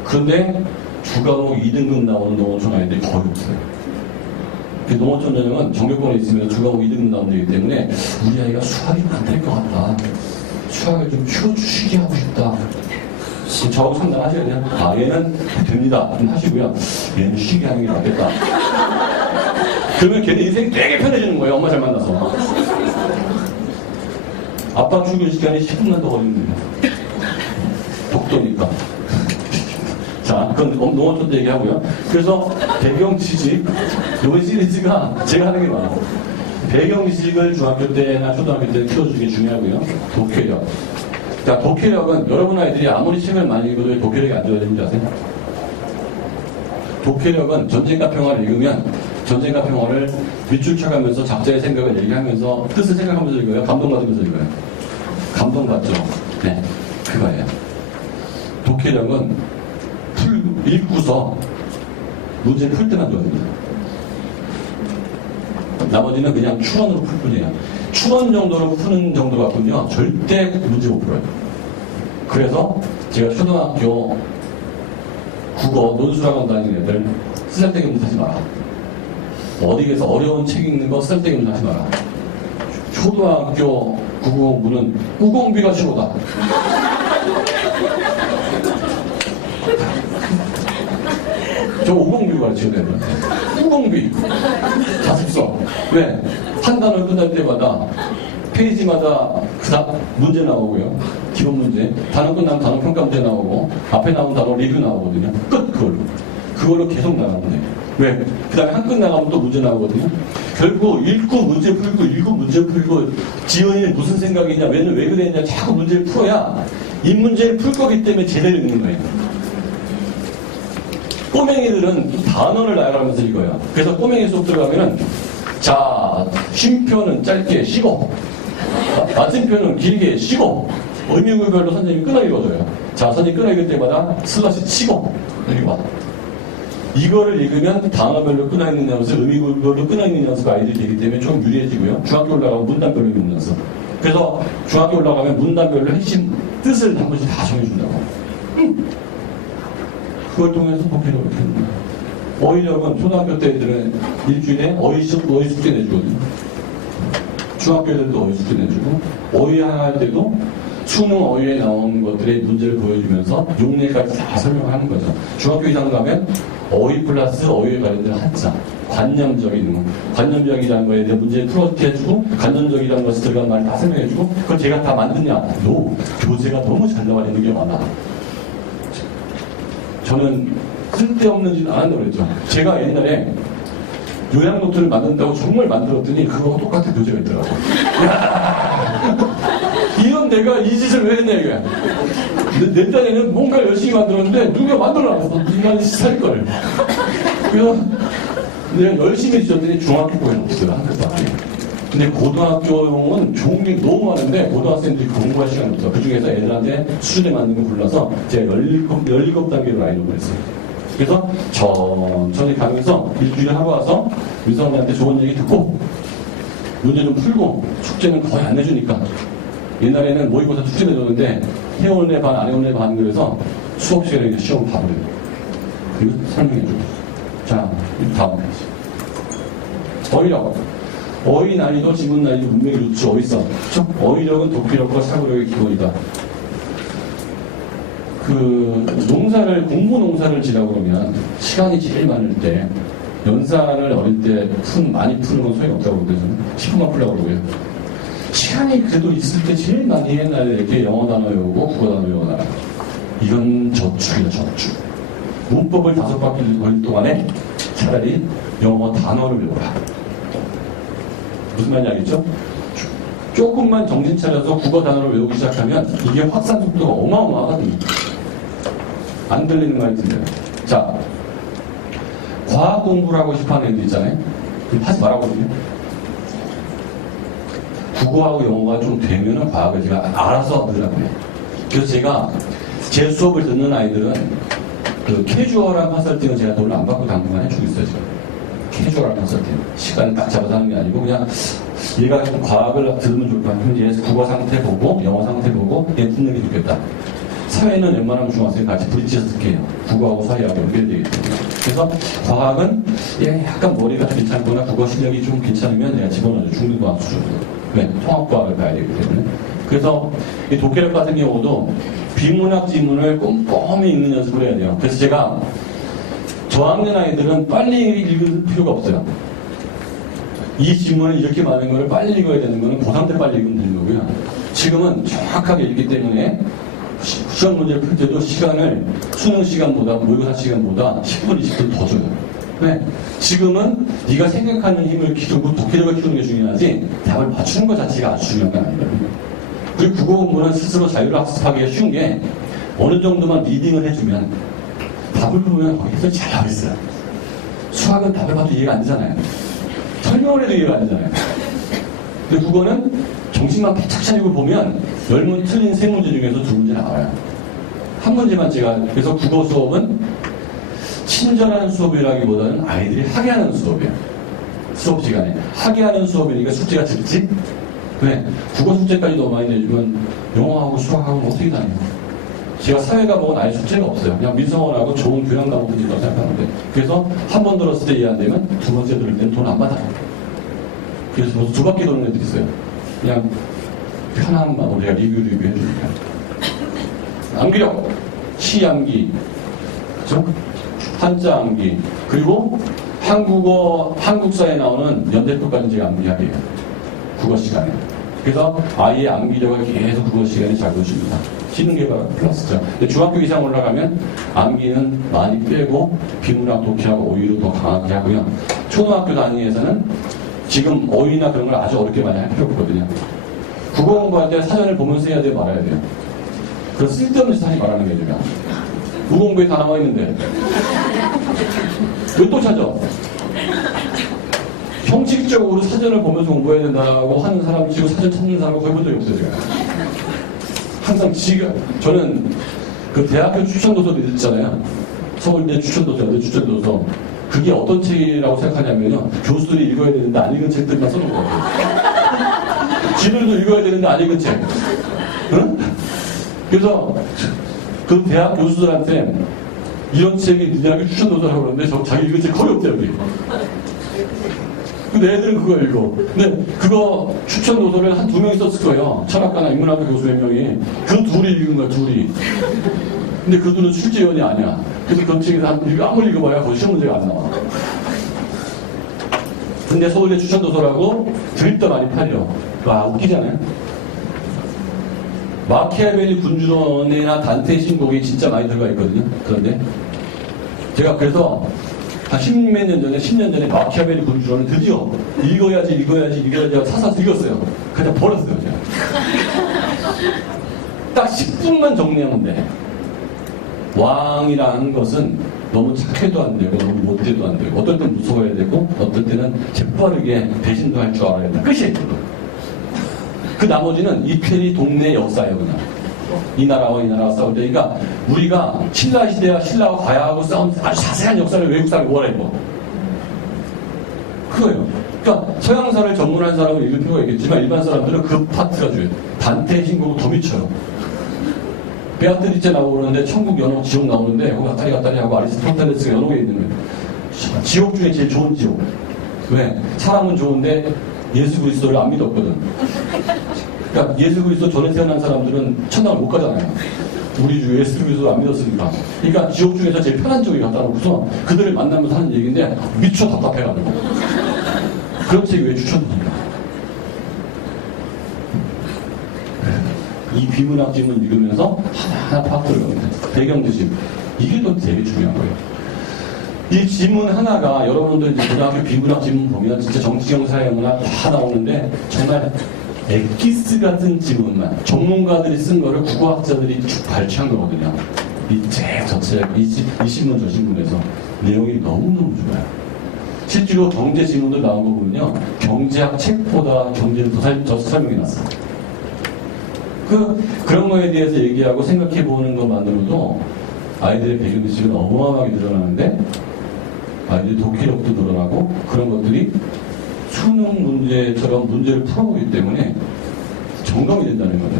그런데 주과목 2등급 나오는 농어촌 아이들이 거의 없어요. 농어촌 전형은 전교권에 있으면 주과목 2등급 나오면 되기 때문에 우리 아이가 수학이 안 될 것 같다. 수학을 좀 키워주시게 하고 싶다. 저하고 상담하셔야 돼요. 아, 얘는 됩니다. 좀 하시고요. 얘는 쉬게 하는 게 낫겠다. 그러면 걔네 인생이 되게 편해지는 거예요. 엄마 잘 만나서. 아빠 출근 시간이 10분만 더 걸리는데요. 독도니까. 자, 그건 농어촌 때 얘기하고요. 그래서 배경 지식, 이번 시리즈가 제가 하는 게 많아요. 배경 지식을 중학교 때나 초등학교 때 키워주는 게 중요하고요. 독해력. 자, 독해력은 여러분 아이들이 아무리 책을 많이 읽어도 독해력이 안 좋아야 되는지 아세요? 독해력은 전쟁과 평화를 읽으면 전쟁과 평화를 밑줄 쳐가면서 작자의 생각을 얘기하면서 뜻을 생각하면서 읽어요? 감동받으면서 읽어요? 감동받죠? 네, 그거예요. 독해력은 읽고서 문제를 풀 때만 좋아합니다. 나머지는 그냥 추론으로 풀 뿐이에요. 추론 정도로 푸는 정도 갖고는요, 절대 문제 못 풀어요. 그래서 제가 초등학교 국어 논술학원 다니는 애들 쓰잘데기 없는 하지 마라. 어디 가서 어려운 책 읽는 거 쓰잘데기 없는 하지 마라. 초등학교 국어 공부는 꾸공비가 최고다. 저 오공비 가르쳐야 되는 꾸공비 자습서. 왜? 한 단어 끝날 때마다 페이지마다 문제 나오고요. 기본 문제. 단어 끝나면 단어 평가 문제 나오고 앞에 나온 단어 리뷰 나오거든요. 끝 그걸로 계속 나가면 돼요. 왜? 그 다음에 한 끝 나가면 또 문제 나오거든요. 결국 읽고 문제 풀고 지연이는 무슨 생각이냐, 왜는 왜 그랬냐 자꾸 문제를 풀어야 이 문제를 풀 거기 때문에 제대로 읽는 거예요. 꼬맹이들은 단어를 나열하면서 읽어요. 그래서 꼬맹이 수업 들어가면은 자, 쉼표는 짧게 쉬고 맞은표는 길게 쉬고 의미구별로 선생님이 끊어 읽어줘요. 자, 선생님이 끊어 읽을 때마다 슬러시 치고 이렇게 봐. 이거를 읽으면 단어별로 끊어 읽는 연습, 의미구별로 끊어 읽는 연습 아이들이 되기 때문에 좀 유리해지고요. 중학교 올라가면 문단별로 읽는 연습. 그래서 중학교 올라가면 문단별로 핵심 뜻을 한 번씩 다 정해준다고. 그걸 통해서 독해력을 키우는 거예요. 어휘력은 초등학교 때 애들은 일주일에 어휘 숙제 내주거든요. 중학교 애들도 어휘 숙제 내주고, 어휘 할 때도 수능 어휘에 나온 것들의 문제를 보여주면서 용례까지 다 설명하는 거죠. 중학교 이상 가면 어휘 플러스 어휘에 관련된 한자, 관념적인, 관념적이라는 거에 대해 문제를 풀어주게 해주고, 관념적이라는 것이 들어간 말을 다 설명해주고, 그걸 제가 다 만드냐? 노. 교재가 너무 잘 나와 있는 게 많아. 저는 쓸데없는 짓 안 한다고 그랬죠. 제가 옛날에 요약 노트를 만든다고 정말 만들었더니 그거와 똑같은 교재가 있더라고요. 이런 내가 이 짓을 왜 했냐 이거야. 내 딴에는 뭔가 열심히 만들었는데 누가 만들어놨어. 인간이 살 걸. 그래서 내가 열심히 지었더니 중학교 거에는 없어요. 한글밖에. 근데 고등학교용은 좋은 게 너무 많은데 고등학생들이 공부할 시간이 없어. 그 중에서 애들한테 수준에 맞는 거 골라서 제가 17단계로 라인업을 했어요. 그래서 천천히 가면서 일주일에 하루 와서 유성한테 좋은 얘기 듣고 문제 좀 풀고 숙제는 거의 안 내주니까 옛날에는 모의고사 숙제 내줬는데 해온 애 반, 안 해온 애 반 그래서 수업 시간에 시험 봐버려요. 그리고 설명해줘. 자, 다음 페이지. 어휘력. 어휘 난이도, 지문 난이도 분명히 루트 어휘성. 그쵸? 어휘력은 독기력과 사고력의 기본이다. 농사를, 공부 농사를 지라고 그러면 시간이 제일 많을 때 연산을 어릴 때 많이 푸는 건 소용이 없다고 그러거든요. 10분만 풀려고 그러고요. 시간이 그래도 있을 때 제일 많이 옛날에 이렇게 영어 단어 외우고 국어 단어 외워놔. 이건 저축이다, 저축. 문법을 5바퀴 걸릴 동안에 차라리 영어 단어를 외워라. 무슨 말인지 알겠죠? 조금만 정신 차려서 국어 단어를 외우기 시작하면 이게 확산 속도가 어마어마하거든요. 안 들리는 거 같은데요. 자, 과학 공부를 하고 싶어 하는 애들 있잖아요. 하지 말라거든요. 국어하고 영어가 좀 되면은 과학을 제가 알아서 하더라고요. 그래서 제가 제 수업을 듣는 아이들은 그 캐주얼한 컨설팅은 제가 돈을 안 받고 당분간 해주고 있어요, 지금. 캐주얼한 컨설팅. 시간을 딱 잡아서 하는 게 아니고 그냥 얘가 좀 과학을 들으면 좋을 것 같아요. 현재 국어 상태 보고 영어 상태 보고 얘 듣는 게 좋겠다. 사회는 웬만하면 중학생 같이 부딪혀서 듣게 해요. 국어하고 사회하고 연결되기 때문에. 그래서 과학은 얘 약간 머리가 괜찮거나 국어 실력이 좀 괜찮으면 내가 집어넣어줘. 중등과학 수준으로. 왜? 통합과학을 가야 되기 때문에. 그래서 이 독해력 같은 경우도 비문학 지문을 꼼꼼히 읽는 연습을 해야 돼요. 그래서 제가 저학년 아이들은 빨리 읽을 필요가 없어요. 이 지문을 이렇게 많은 거를 빨리 읽어야 되는 거는 고3 때 빨리 읽으면 되는 거고요. 지금은 정확하게 읽기 때문에 시험 문제를 풀 때도 시간을 수능 시간보다 모의고사 시간보다 10분, 20분 더 줘요. 왜? 지금은 네가 생각하는 힘을 기르고 독해력을 키우는 게 중요하지 답을 맞추는 것 자체가 아주 중요한 건 아니거든요. 그리고 국어 공부는 스스로 자유를 학습하기가 쉬운 게 어느 정도만 리딩을 해주면 답을 보면 거기서 잘 나와 있어요. 수학은 답을 봐도 이해가 안 되잖아요. 설명을 해도 이해가 안 되잖아요. 근데 국어는 정신만 바짝 차리고 보면 10문 틀린 3문제 중에서 2문제 나와요. 한 문제만 제가 그래서 국어 수업은 친절한 수업이라기보다는 아이들이 하게 하는 수업이에요. 수업 시간에 하게 하는 수업이니까 숙제가 적지? 왜? 국어 숙제까지 너무 많이 내주면 영어하고 수학하고 어떻게 다녀요? 제가 사회 과목은 아예 숙제가 없어요. 그냥 민성원하고 좋은 교양 과목들이라고 생각하는데 그래서 한 번 들었을 때 이해 안 되면 두 번째 들을 때는 돈 안 받아요. 그래서 벌써 2바퀴 도는 애들이 있어요. 그냥 편안함만 우리가 리뷰 해주니까. 암기력, 시암기, 그죠? 한자 암기, 그리고 한국사에 나오는 연대표까지 제가 암기하게 해요. 국어 시간에. 그래서 아이의 암기력을 계속 국어 시간에 잡아줍니다. 지능개발 플러스죠. 근데 중학교 이상 올라가면 암기는 많이 빼고 비문학, 독해하고 어휘로 더 강하게 하고요. 초등학교 단위에서는 지금 어휘나 그런 걸 아주 어렵게 많이 할 필요 없거든요. 국어 공부할 때 사전을 보면서 해야 돼요, 말아야 돼요. 그래서 쓸데없는 짓 하지 말라는 게 중요해요. 무공부에 다 나와 있는데 왜 또 찾아? 형식적으로 사전을 보면서 공부해야 된다고 하는 사람 치고 사전 찾는 사람은 거의 본 적이 없어요, 제가. 항상 저는 그 대학교 추천도서를 읽잖아요. 서울대 추천도서, 연대 추천도서. 그게 어떤 책이라고 생각하냐면요. 교수들이 읽어야 되는데 안 읽은 책들만 써놓은 것 같아요. 지들도 읽어야 되는데 안 읽은 책. 응? 그래서 그 대학 교수들한테 이런 책이 니네학교 추천도서라고 그러는데 자기 읽은 책 거의 없대요, 여기. 근데 애들은 그거 읽어. 근데 그거 추천도서를 한 2명이 썼을 거예요. 철학가나 인문학과 교수 1명이. 그 둘이 읽은 거야, 둘이. 근데 그 둘은 출제위원이 아니야. 그래서 그 책에서 아무리 읽어봐야 거의 시험 문제가 안 나와. 근데 서울대 추천도서라고 드립도 많이 팔려. 와, 웃기잖아요. 마키아벨리 군주론이나 단테의 신곡이 진짜 많이 들어가 있거든요. 그런데 제가 그래서 한 10몇 년 전에, 10년 전에 마키아벨리 군주론을 드디어 읽어야지 하고 사서 읽었어요. 그냥 버렸어요, 제가. 딱 10분만 정리하면 돼. 왕이라는 것은 너무 착해도 안 되고 너무 못돼도 안 되고 어떨 땐 무서워야 되고 어떨 때는 재빠르게 배신도 할 줄 알아야 된다. 끝이. 그 나머지는 이태리 동네 역사예요. 그냥 이 나라와 이 나라가 싸울 때, 그러니까 우리가 신라 시대와 신라와 과야하고 싸운 아주 자세한 역사를 외국 사람이 원해 뭐 그거예요. 그러니까 서양사를 전문한 사람은 읽을 필요가 있겠지만 일반 사람들은 그 파트가 줘요. 단테 신곡은 더 미쳐요. 베아트리체 나오고 그러는데 천국, 연옥, 지옥 나오는데 거기 갔다리 하고 아리스토텔레스가 연옥에 있는 거예요. 지옥 중에 제일 좋은 지옥. 왜? 사람은 좋은데 예수 그리스도를 안 믿었거든. 그러니까 예수 그리스도 전에 태어난 사람들은 천당을 못 가잖아요. 우리 주 예수 그리스도를 안 믿었으니까. 그러니까 지옥 중에서 제일 편한 쪽에 갖다 놓고서 그들을 만나면서 하는 얘기인데 미쳐 답답해가지고. 그런 책이 왜 추천드립니다. 이 비문학 지문 읽으면서 하나하나 파악을 합니다. 배경 지문. 이게 또 되게 중요한 거예요. 이 지문 하나가 여러분들 이제 고등학교 비문학 지문 보면 진짜 정치경 사회문학 다 나오는데 정말 엑기스 같은 지문만 전문가들이 쓴 거를 국어학자들이 쭉 발췌한 거거든요. 이 책 자체, 이 신문 저 신문에서 내용이 너무너무 좋아요. 실제로 경제 지문들 나온 거 보면요. 경제학 책보다 경제를 더 설명해 놨어요. 그런 거에 대해서 얘기하고 생각해 보는 것만으로도 아이들의 배경 지식은 어마어마하게 늘어나는데 아이들의 독해력도 늘어나고 그런 것들이 수능 문제처럼 문제를 풀어보기 때문에 점검이 된다는 거죠.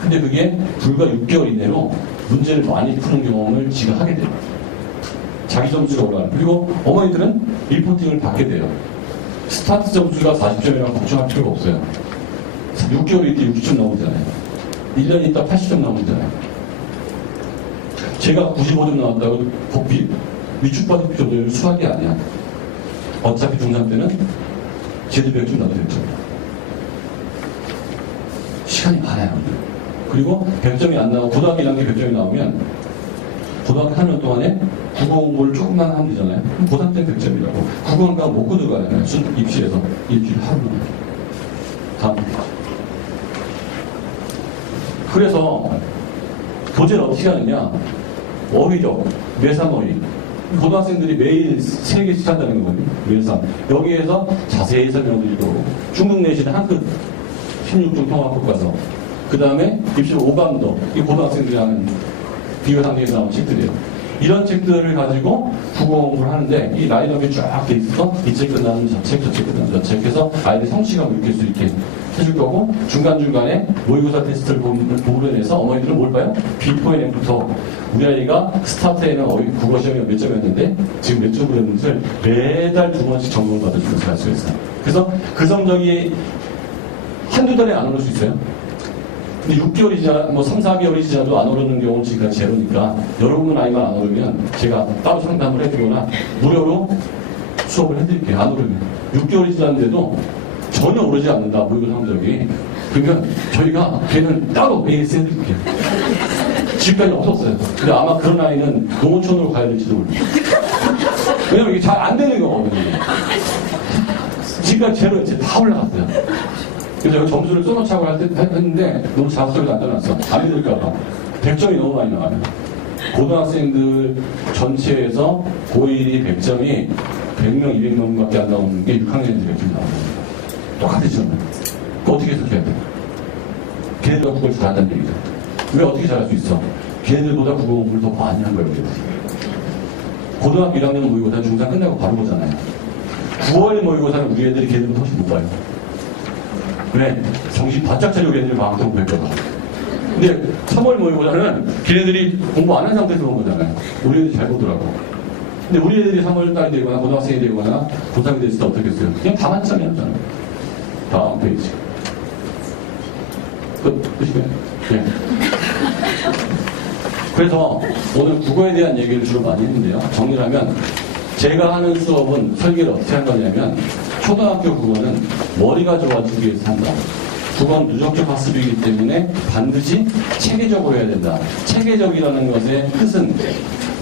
근데 그게 불과 6개월 이내로 문제를 많이 푸는 경험을 지가 하게 돼요. 자기 점수가 올라가는. 그리고 어머니들은 리포팅을 받게 돼요. 스타트 점수가 40점이라고 걱정할 필요가 없어요. 6개월 있때 60점 나오잖아요. 1년 있다 80점 나오잖아요. 제가 95점 나왔다고 위축받을 정도는 수학이 아니야. 어차피 중3 때는 쟤도 100점 나도 100점. 시간이 많아요. 그리고 100점이 안 나오고 고등학교 1학년 100점이 나오면 고등학교 4년 동안에 국어 공부를 조금만 하면 되잖아요. 고3 때 100점이라고. 국어 한강 못 들어가요. 입시에서. 일주일 하루만. 다음. 그래서 교재를 어떻게 하느냐. 어휘력, 매사어휘. 고등학생들이 매일 3개씩 한다는 거거든요. 매사. 여기에서 자세히 설명드리고 중국 내신은 한끗 16중 통합국 가서 그 다음에 입시 오감도 이 고등학생들이 하는 비교 상대에서 나온 책들이에요. 이런 책들을 가지고 국어 공부를 하는데 이 라인업이 쫙 돼 있어서 이 책 끝나면 저 책, 저 책 끝나면 저 책 해서 아이들 성취감을 느낄 수 있게 해줄 거고 중간중간에 모의고사 테스트를 보면서 어머니들은 뭘 봐요? 비포 앤 애프터. 우리 아이가 스타트에는 국어 시험이 몇 점이었는데 지금 몇 점을 했는지를 매달 2번씩 점검을 받아주면서 할 수 있어요. 그래서 그 성적이 한두 달에 안 오를 수 있어요. 근데 6개월이 지나, 3, 4개월이 지나도 안 오르는 경우는 지금 제로니까 여러분 아이가 안 오르면 제가 따로 상담을 해주거나 무료로 수업을 해드릴게요. 안 오르면. 6개월이 지났는데도 전혀 오르지 않는다. 모의고사 성적이. 그러면 저희가 걔는 따로 AS 해드릴게요. 지금까지 없었어요. 근데 아마 그런 아이는 농어촌으로 가야 될지도 모르겠어요. 왜냐면 이게 잘 안 되는 거거든요. 지금까지 제로였지. 다 올라갔어요. 그래서 점수를 써놓자고 했는데 너무 자석을 안 떠났어. 안 믿을까봐. 100점이 너무 많이 나와요. 고등학생들 전체에서 고1이 100점이 100명, 200명밖에 안 나오는 게 6학년들이 100점 나오는 거예요. 똑같았죠. 그거 어떻게 해석해야 돼? 걔네들과 국어를 잘한다는 얘기죠. 왜 어떻게 잘할 수 있어? 걔네들보다 국어 공부를 더 많이 한 거예요. 고등학교 1학년 모의고사 중3 끝나고 바로 보잖아요. 9월 모의고사는 우리 애들이 걔네들보다 훨씬 못 봐요. 그래, 정신 바짝 차리고 걔네들이 마음껏 공부했거든. 근데 3월 모의고사는 걔네들이 공부 안 한 상태에서 본 거잖아요. 우리 애들이 잘 보더라고. 근데 우리 애들이 3월 달이 되거나 고등학생이 되거나 고3이 됐을 때 어떻게 했어요? 그냥 다 만점이었잖아요. 다음 페이지. 끝이고요. 네. 그래서 오늘 국어에 대한 얘기를 주로 많이 했는데요. 정리를 하면 제가 하는 수업은 설계를 어떻게 한 거냐면 초등학교 국어는 머리가 좋아지기 위해서 한다. 국어는 누적적 학습이기 때문에 반드시 체계적으로 해야 된다. 체계적이라는 것의 뜻은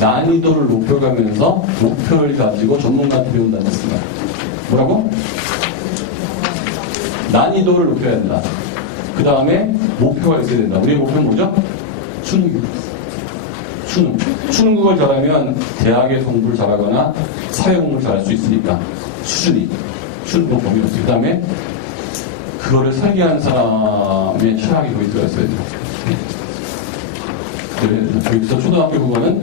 난이도를 높여가면서 목표를 가지고 전문가한테 배운다는 뜻입니다. 뭐라고? 난이도를 높여야 된다. 그 다음에 목표가 있어야 된다. 우리의 목표는 뭐죠? 수능입니다. 수능국을 잘하면 대학의 공부를 잘하거나 사회 공부를 잘할 수 있으니까 수준이 수능국 범위였어요. 그 다음에 그거를 설계한 사람의 철학이 거기 들어있어야 돼요. 여기서 초등학교 국어는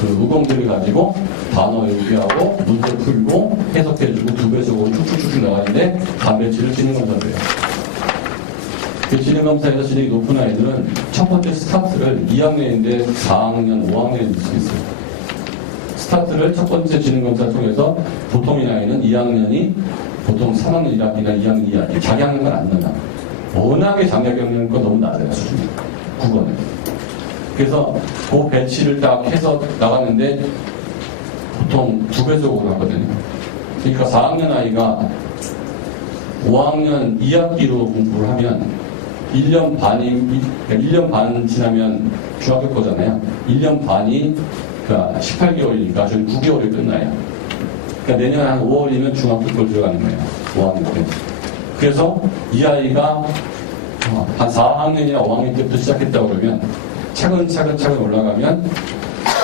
그 의공들을 가지고 단어 외우기하고 문제 풀고 해석해주고 두 배속으로 쭉쭉쭉 나가는데 단배치를 진행검사를 해요. 그 진행검사에서 진행이 높은 아이들은 첫 번째 스타트를 2학년인데 4학년, 5학년에 넣을 수 있어요. 스타트를 첫 번째 진행검사를 통해서 보통의 아이는 2학년이 보통 3학년 1학기나 2학년 2학기 자기 학년은 안 넣나. 워낙에 자기 학년과 너무 낮아요, 수준이. 국어는. 그래서 그 배치를 딱 해서 나갔는데 보통 두 배속으로 갔거든요. 그러니까 4학년 아이가 5학년 2학기로 공부를 하면 1년 반 지나면 중학교 거잖아요. 1년 반이 그러니까 18개월이니까 저희 9개월이 끝나요. 그러니까 내년 한 5월이면 중학교 걸 들어가는 거예요. 5학년 때. 그래서 이 아이가 한 4학년이나 5학년 때부터 시작했다고 그러면 차근차근 올라가면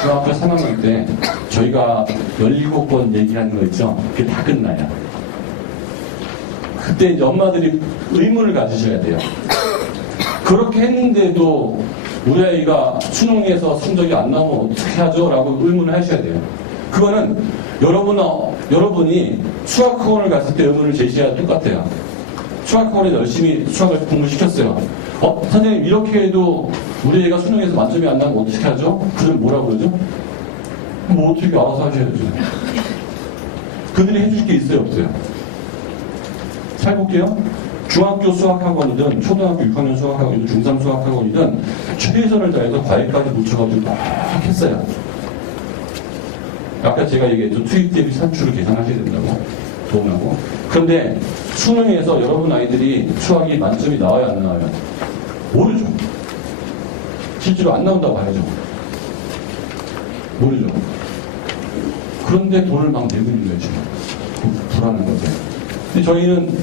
중학교 3학년 때 저희가 17번 얘기하는 거 있죠? 그게 다 끝나요. 그때 이제 엄마들이 의문을 가지셔야 돼요. 그렇게 했는데도 우리 아이가 수능에서 성적이 안 나오면 어떻게 하죠? 라고 의문을 하셔야 돼요. 그거는 여러분이 수학학원을 갔을 때 의문을 제시해야 똑같아요. 수학학원에 열심히 수학을 공부시켰어요. 선생님 이렇게 해도 우리 애가 수능에서 만점이 안 나면 어떻게 하죠? 그럼 뭐라고 그러죠? 뭐 어떻게 알아서 하셔야죠. 그들이 해줄 게 있어요, 없어요? 잘 볼게요. 중학교 수학학원이든 초등학교 6학년 수학학원이든 중3 수학학원이든 최선을 다해서 과외까지 붙여가지고 막 했어요. 아까 제가 얘기했죠. 투입 대비 산출을 계산하셔야 된다고. 도움하고. 그런데 수능에서 여러분 아이들이 수학이 만점이 나와요, 안 나와요? 모르죠. 실제로 안 나온다고 봐야죠. 모르죠. 그런데 돈을 막 내고 있는 거죠. 불안한 거죠. 근데 저희는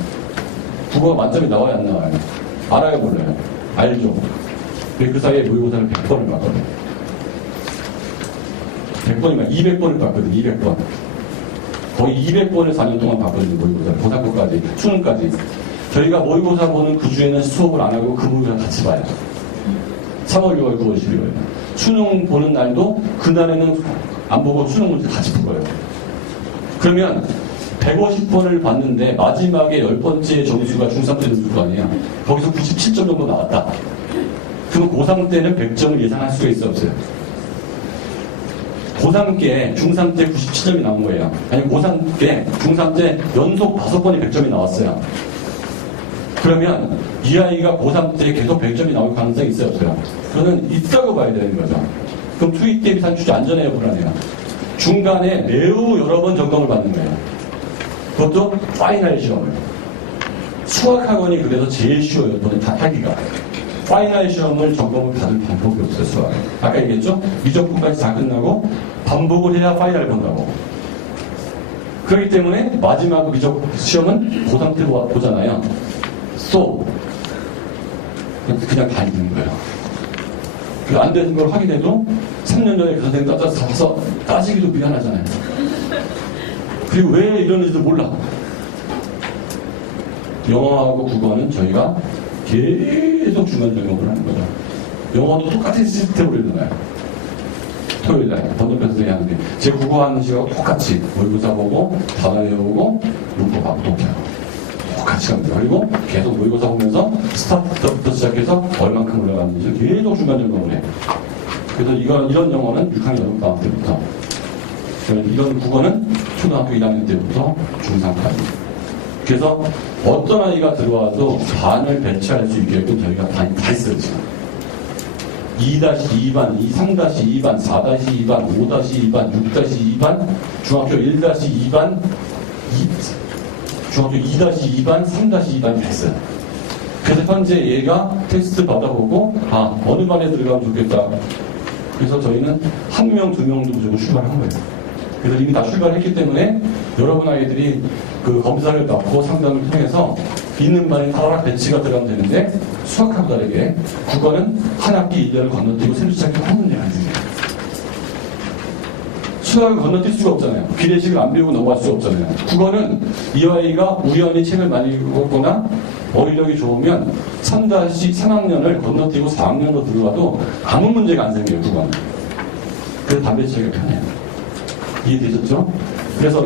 국어가 만점이 나와요, 안 나와요? 알아요, 몰라요? 알죠. 근데 그 사이에 모의고사를 100번을 봤거든요. 100번이면 200번을 봤거든요, 200번. 거의 200번을 4년 동안 봤거든요, 모의고사를. 고등학교까지, 수능까지. 저희가 모의고사 보는 그 주에는 수업을 안 하고 그 모의고사 같이 봐요. 3월, 6월, 9월, 12월. 수능 보는 날도 그날에는 안 보고 수능 문제 같이 풀어요. 그러면 150번을 봤는데 마지막에 10번째 점수가 중3 때 점수가 아니에요. 거기서 97점 정도 나왔다. 그럼 고3 때는 100점을 예상할 수가 있어, 없어요? 고3 때 중3 때 97점이 나온 거예요. 아니 고3 때 중3 때 연속 5번이 100점이 나왔어요. 그러면 이 아이가 고3 때 계속 100점이 나올 가능성이 있어요, 없어요? 그거는 있다고 봐야 되는 거죠. 그럼 투입 대비 산출이 안전해요, 불안해요? 중간에 매우 여러 번 점검을 받는 거예요. 그것도 파이널 시험을. 수학학원이 그래서 제일 쉬워요, 너네 다 하기가. 파이널 시험을 점검을 받을 방법이 없어요, 수학. 아까 얘기했죠? 미적분까지 다 끝나고 반복을 해야 파이널을 본다고. 그렇기 때문에 마지막 미적 시험은 고3 때 보잖아요. 그냥 다 있는 거예요. 안 되는 걸 확인해도 3년 전에 그 선생님 따져서 따지기도 미안하잖아요. 그리고 왜 이러는지도 몰라. 영어하고 국어는 저희가 계속 중간 점검을 하는 거죠. 영어도 똑같은 시스템으로 일어나요. 토요일날 번역편 선생님이 하는데 제 국어 하는 시간하고 똑같이 모의고사 보고 단어 외우고 문법 하고 독해요. 똑같이 합니다. 그리고 계속 모의고사 보면서 스타트부터 시작해서 얼만큼 올라가는지 계속 중간 점검을 해요. 그래서 이런 영어는 6학년 여름방학 때부터, 이런 국어는 초등학교 1학년 때부터 중3까지. 그래서 어떤 아이가 들어와도 반을 배치할 수 있게끔 저희가 다 했어요, 지금. 2-2반, 3-2반, 4-2반, 5-2반, 6-2반, 중학교 1-2반, 중학교 2-2반, 3-2반이 됐어요. 그래서 현재 얘가 테스트 받아보고, 어느 반에 들어가면 좋겠다. 그래서 저희는 1명, 2명도 무조건 출발한 거예요. 그래서 이미 다 출발했기 때문에 여러분 아이들이 그 검사를 받고 상담을 통해서 있는 반에 따라 배치가 들어가면 되는데, 수학하고 다르게 국어는 한 학기 1년을 건너뛰고 새로 시작해서 한 문제가 있습니다. 추가로 건너뛸 수가 없잖아요. 기내식을 안 배우고 넘어갈 수가 없잖아요. 국어는 이 아이가 우연히 책을 많이 읽었거나 어휘력이 좋으면 3-3학년을 건너뛰고 4학년으로 들어가도 아무 문제가 안 생겨요, 국어는. 그래서 담배 치기가 편해요. 이해되셨죠? 그래서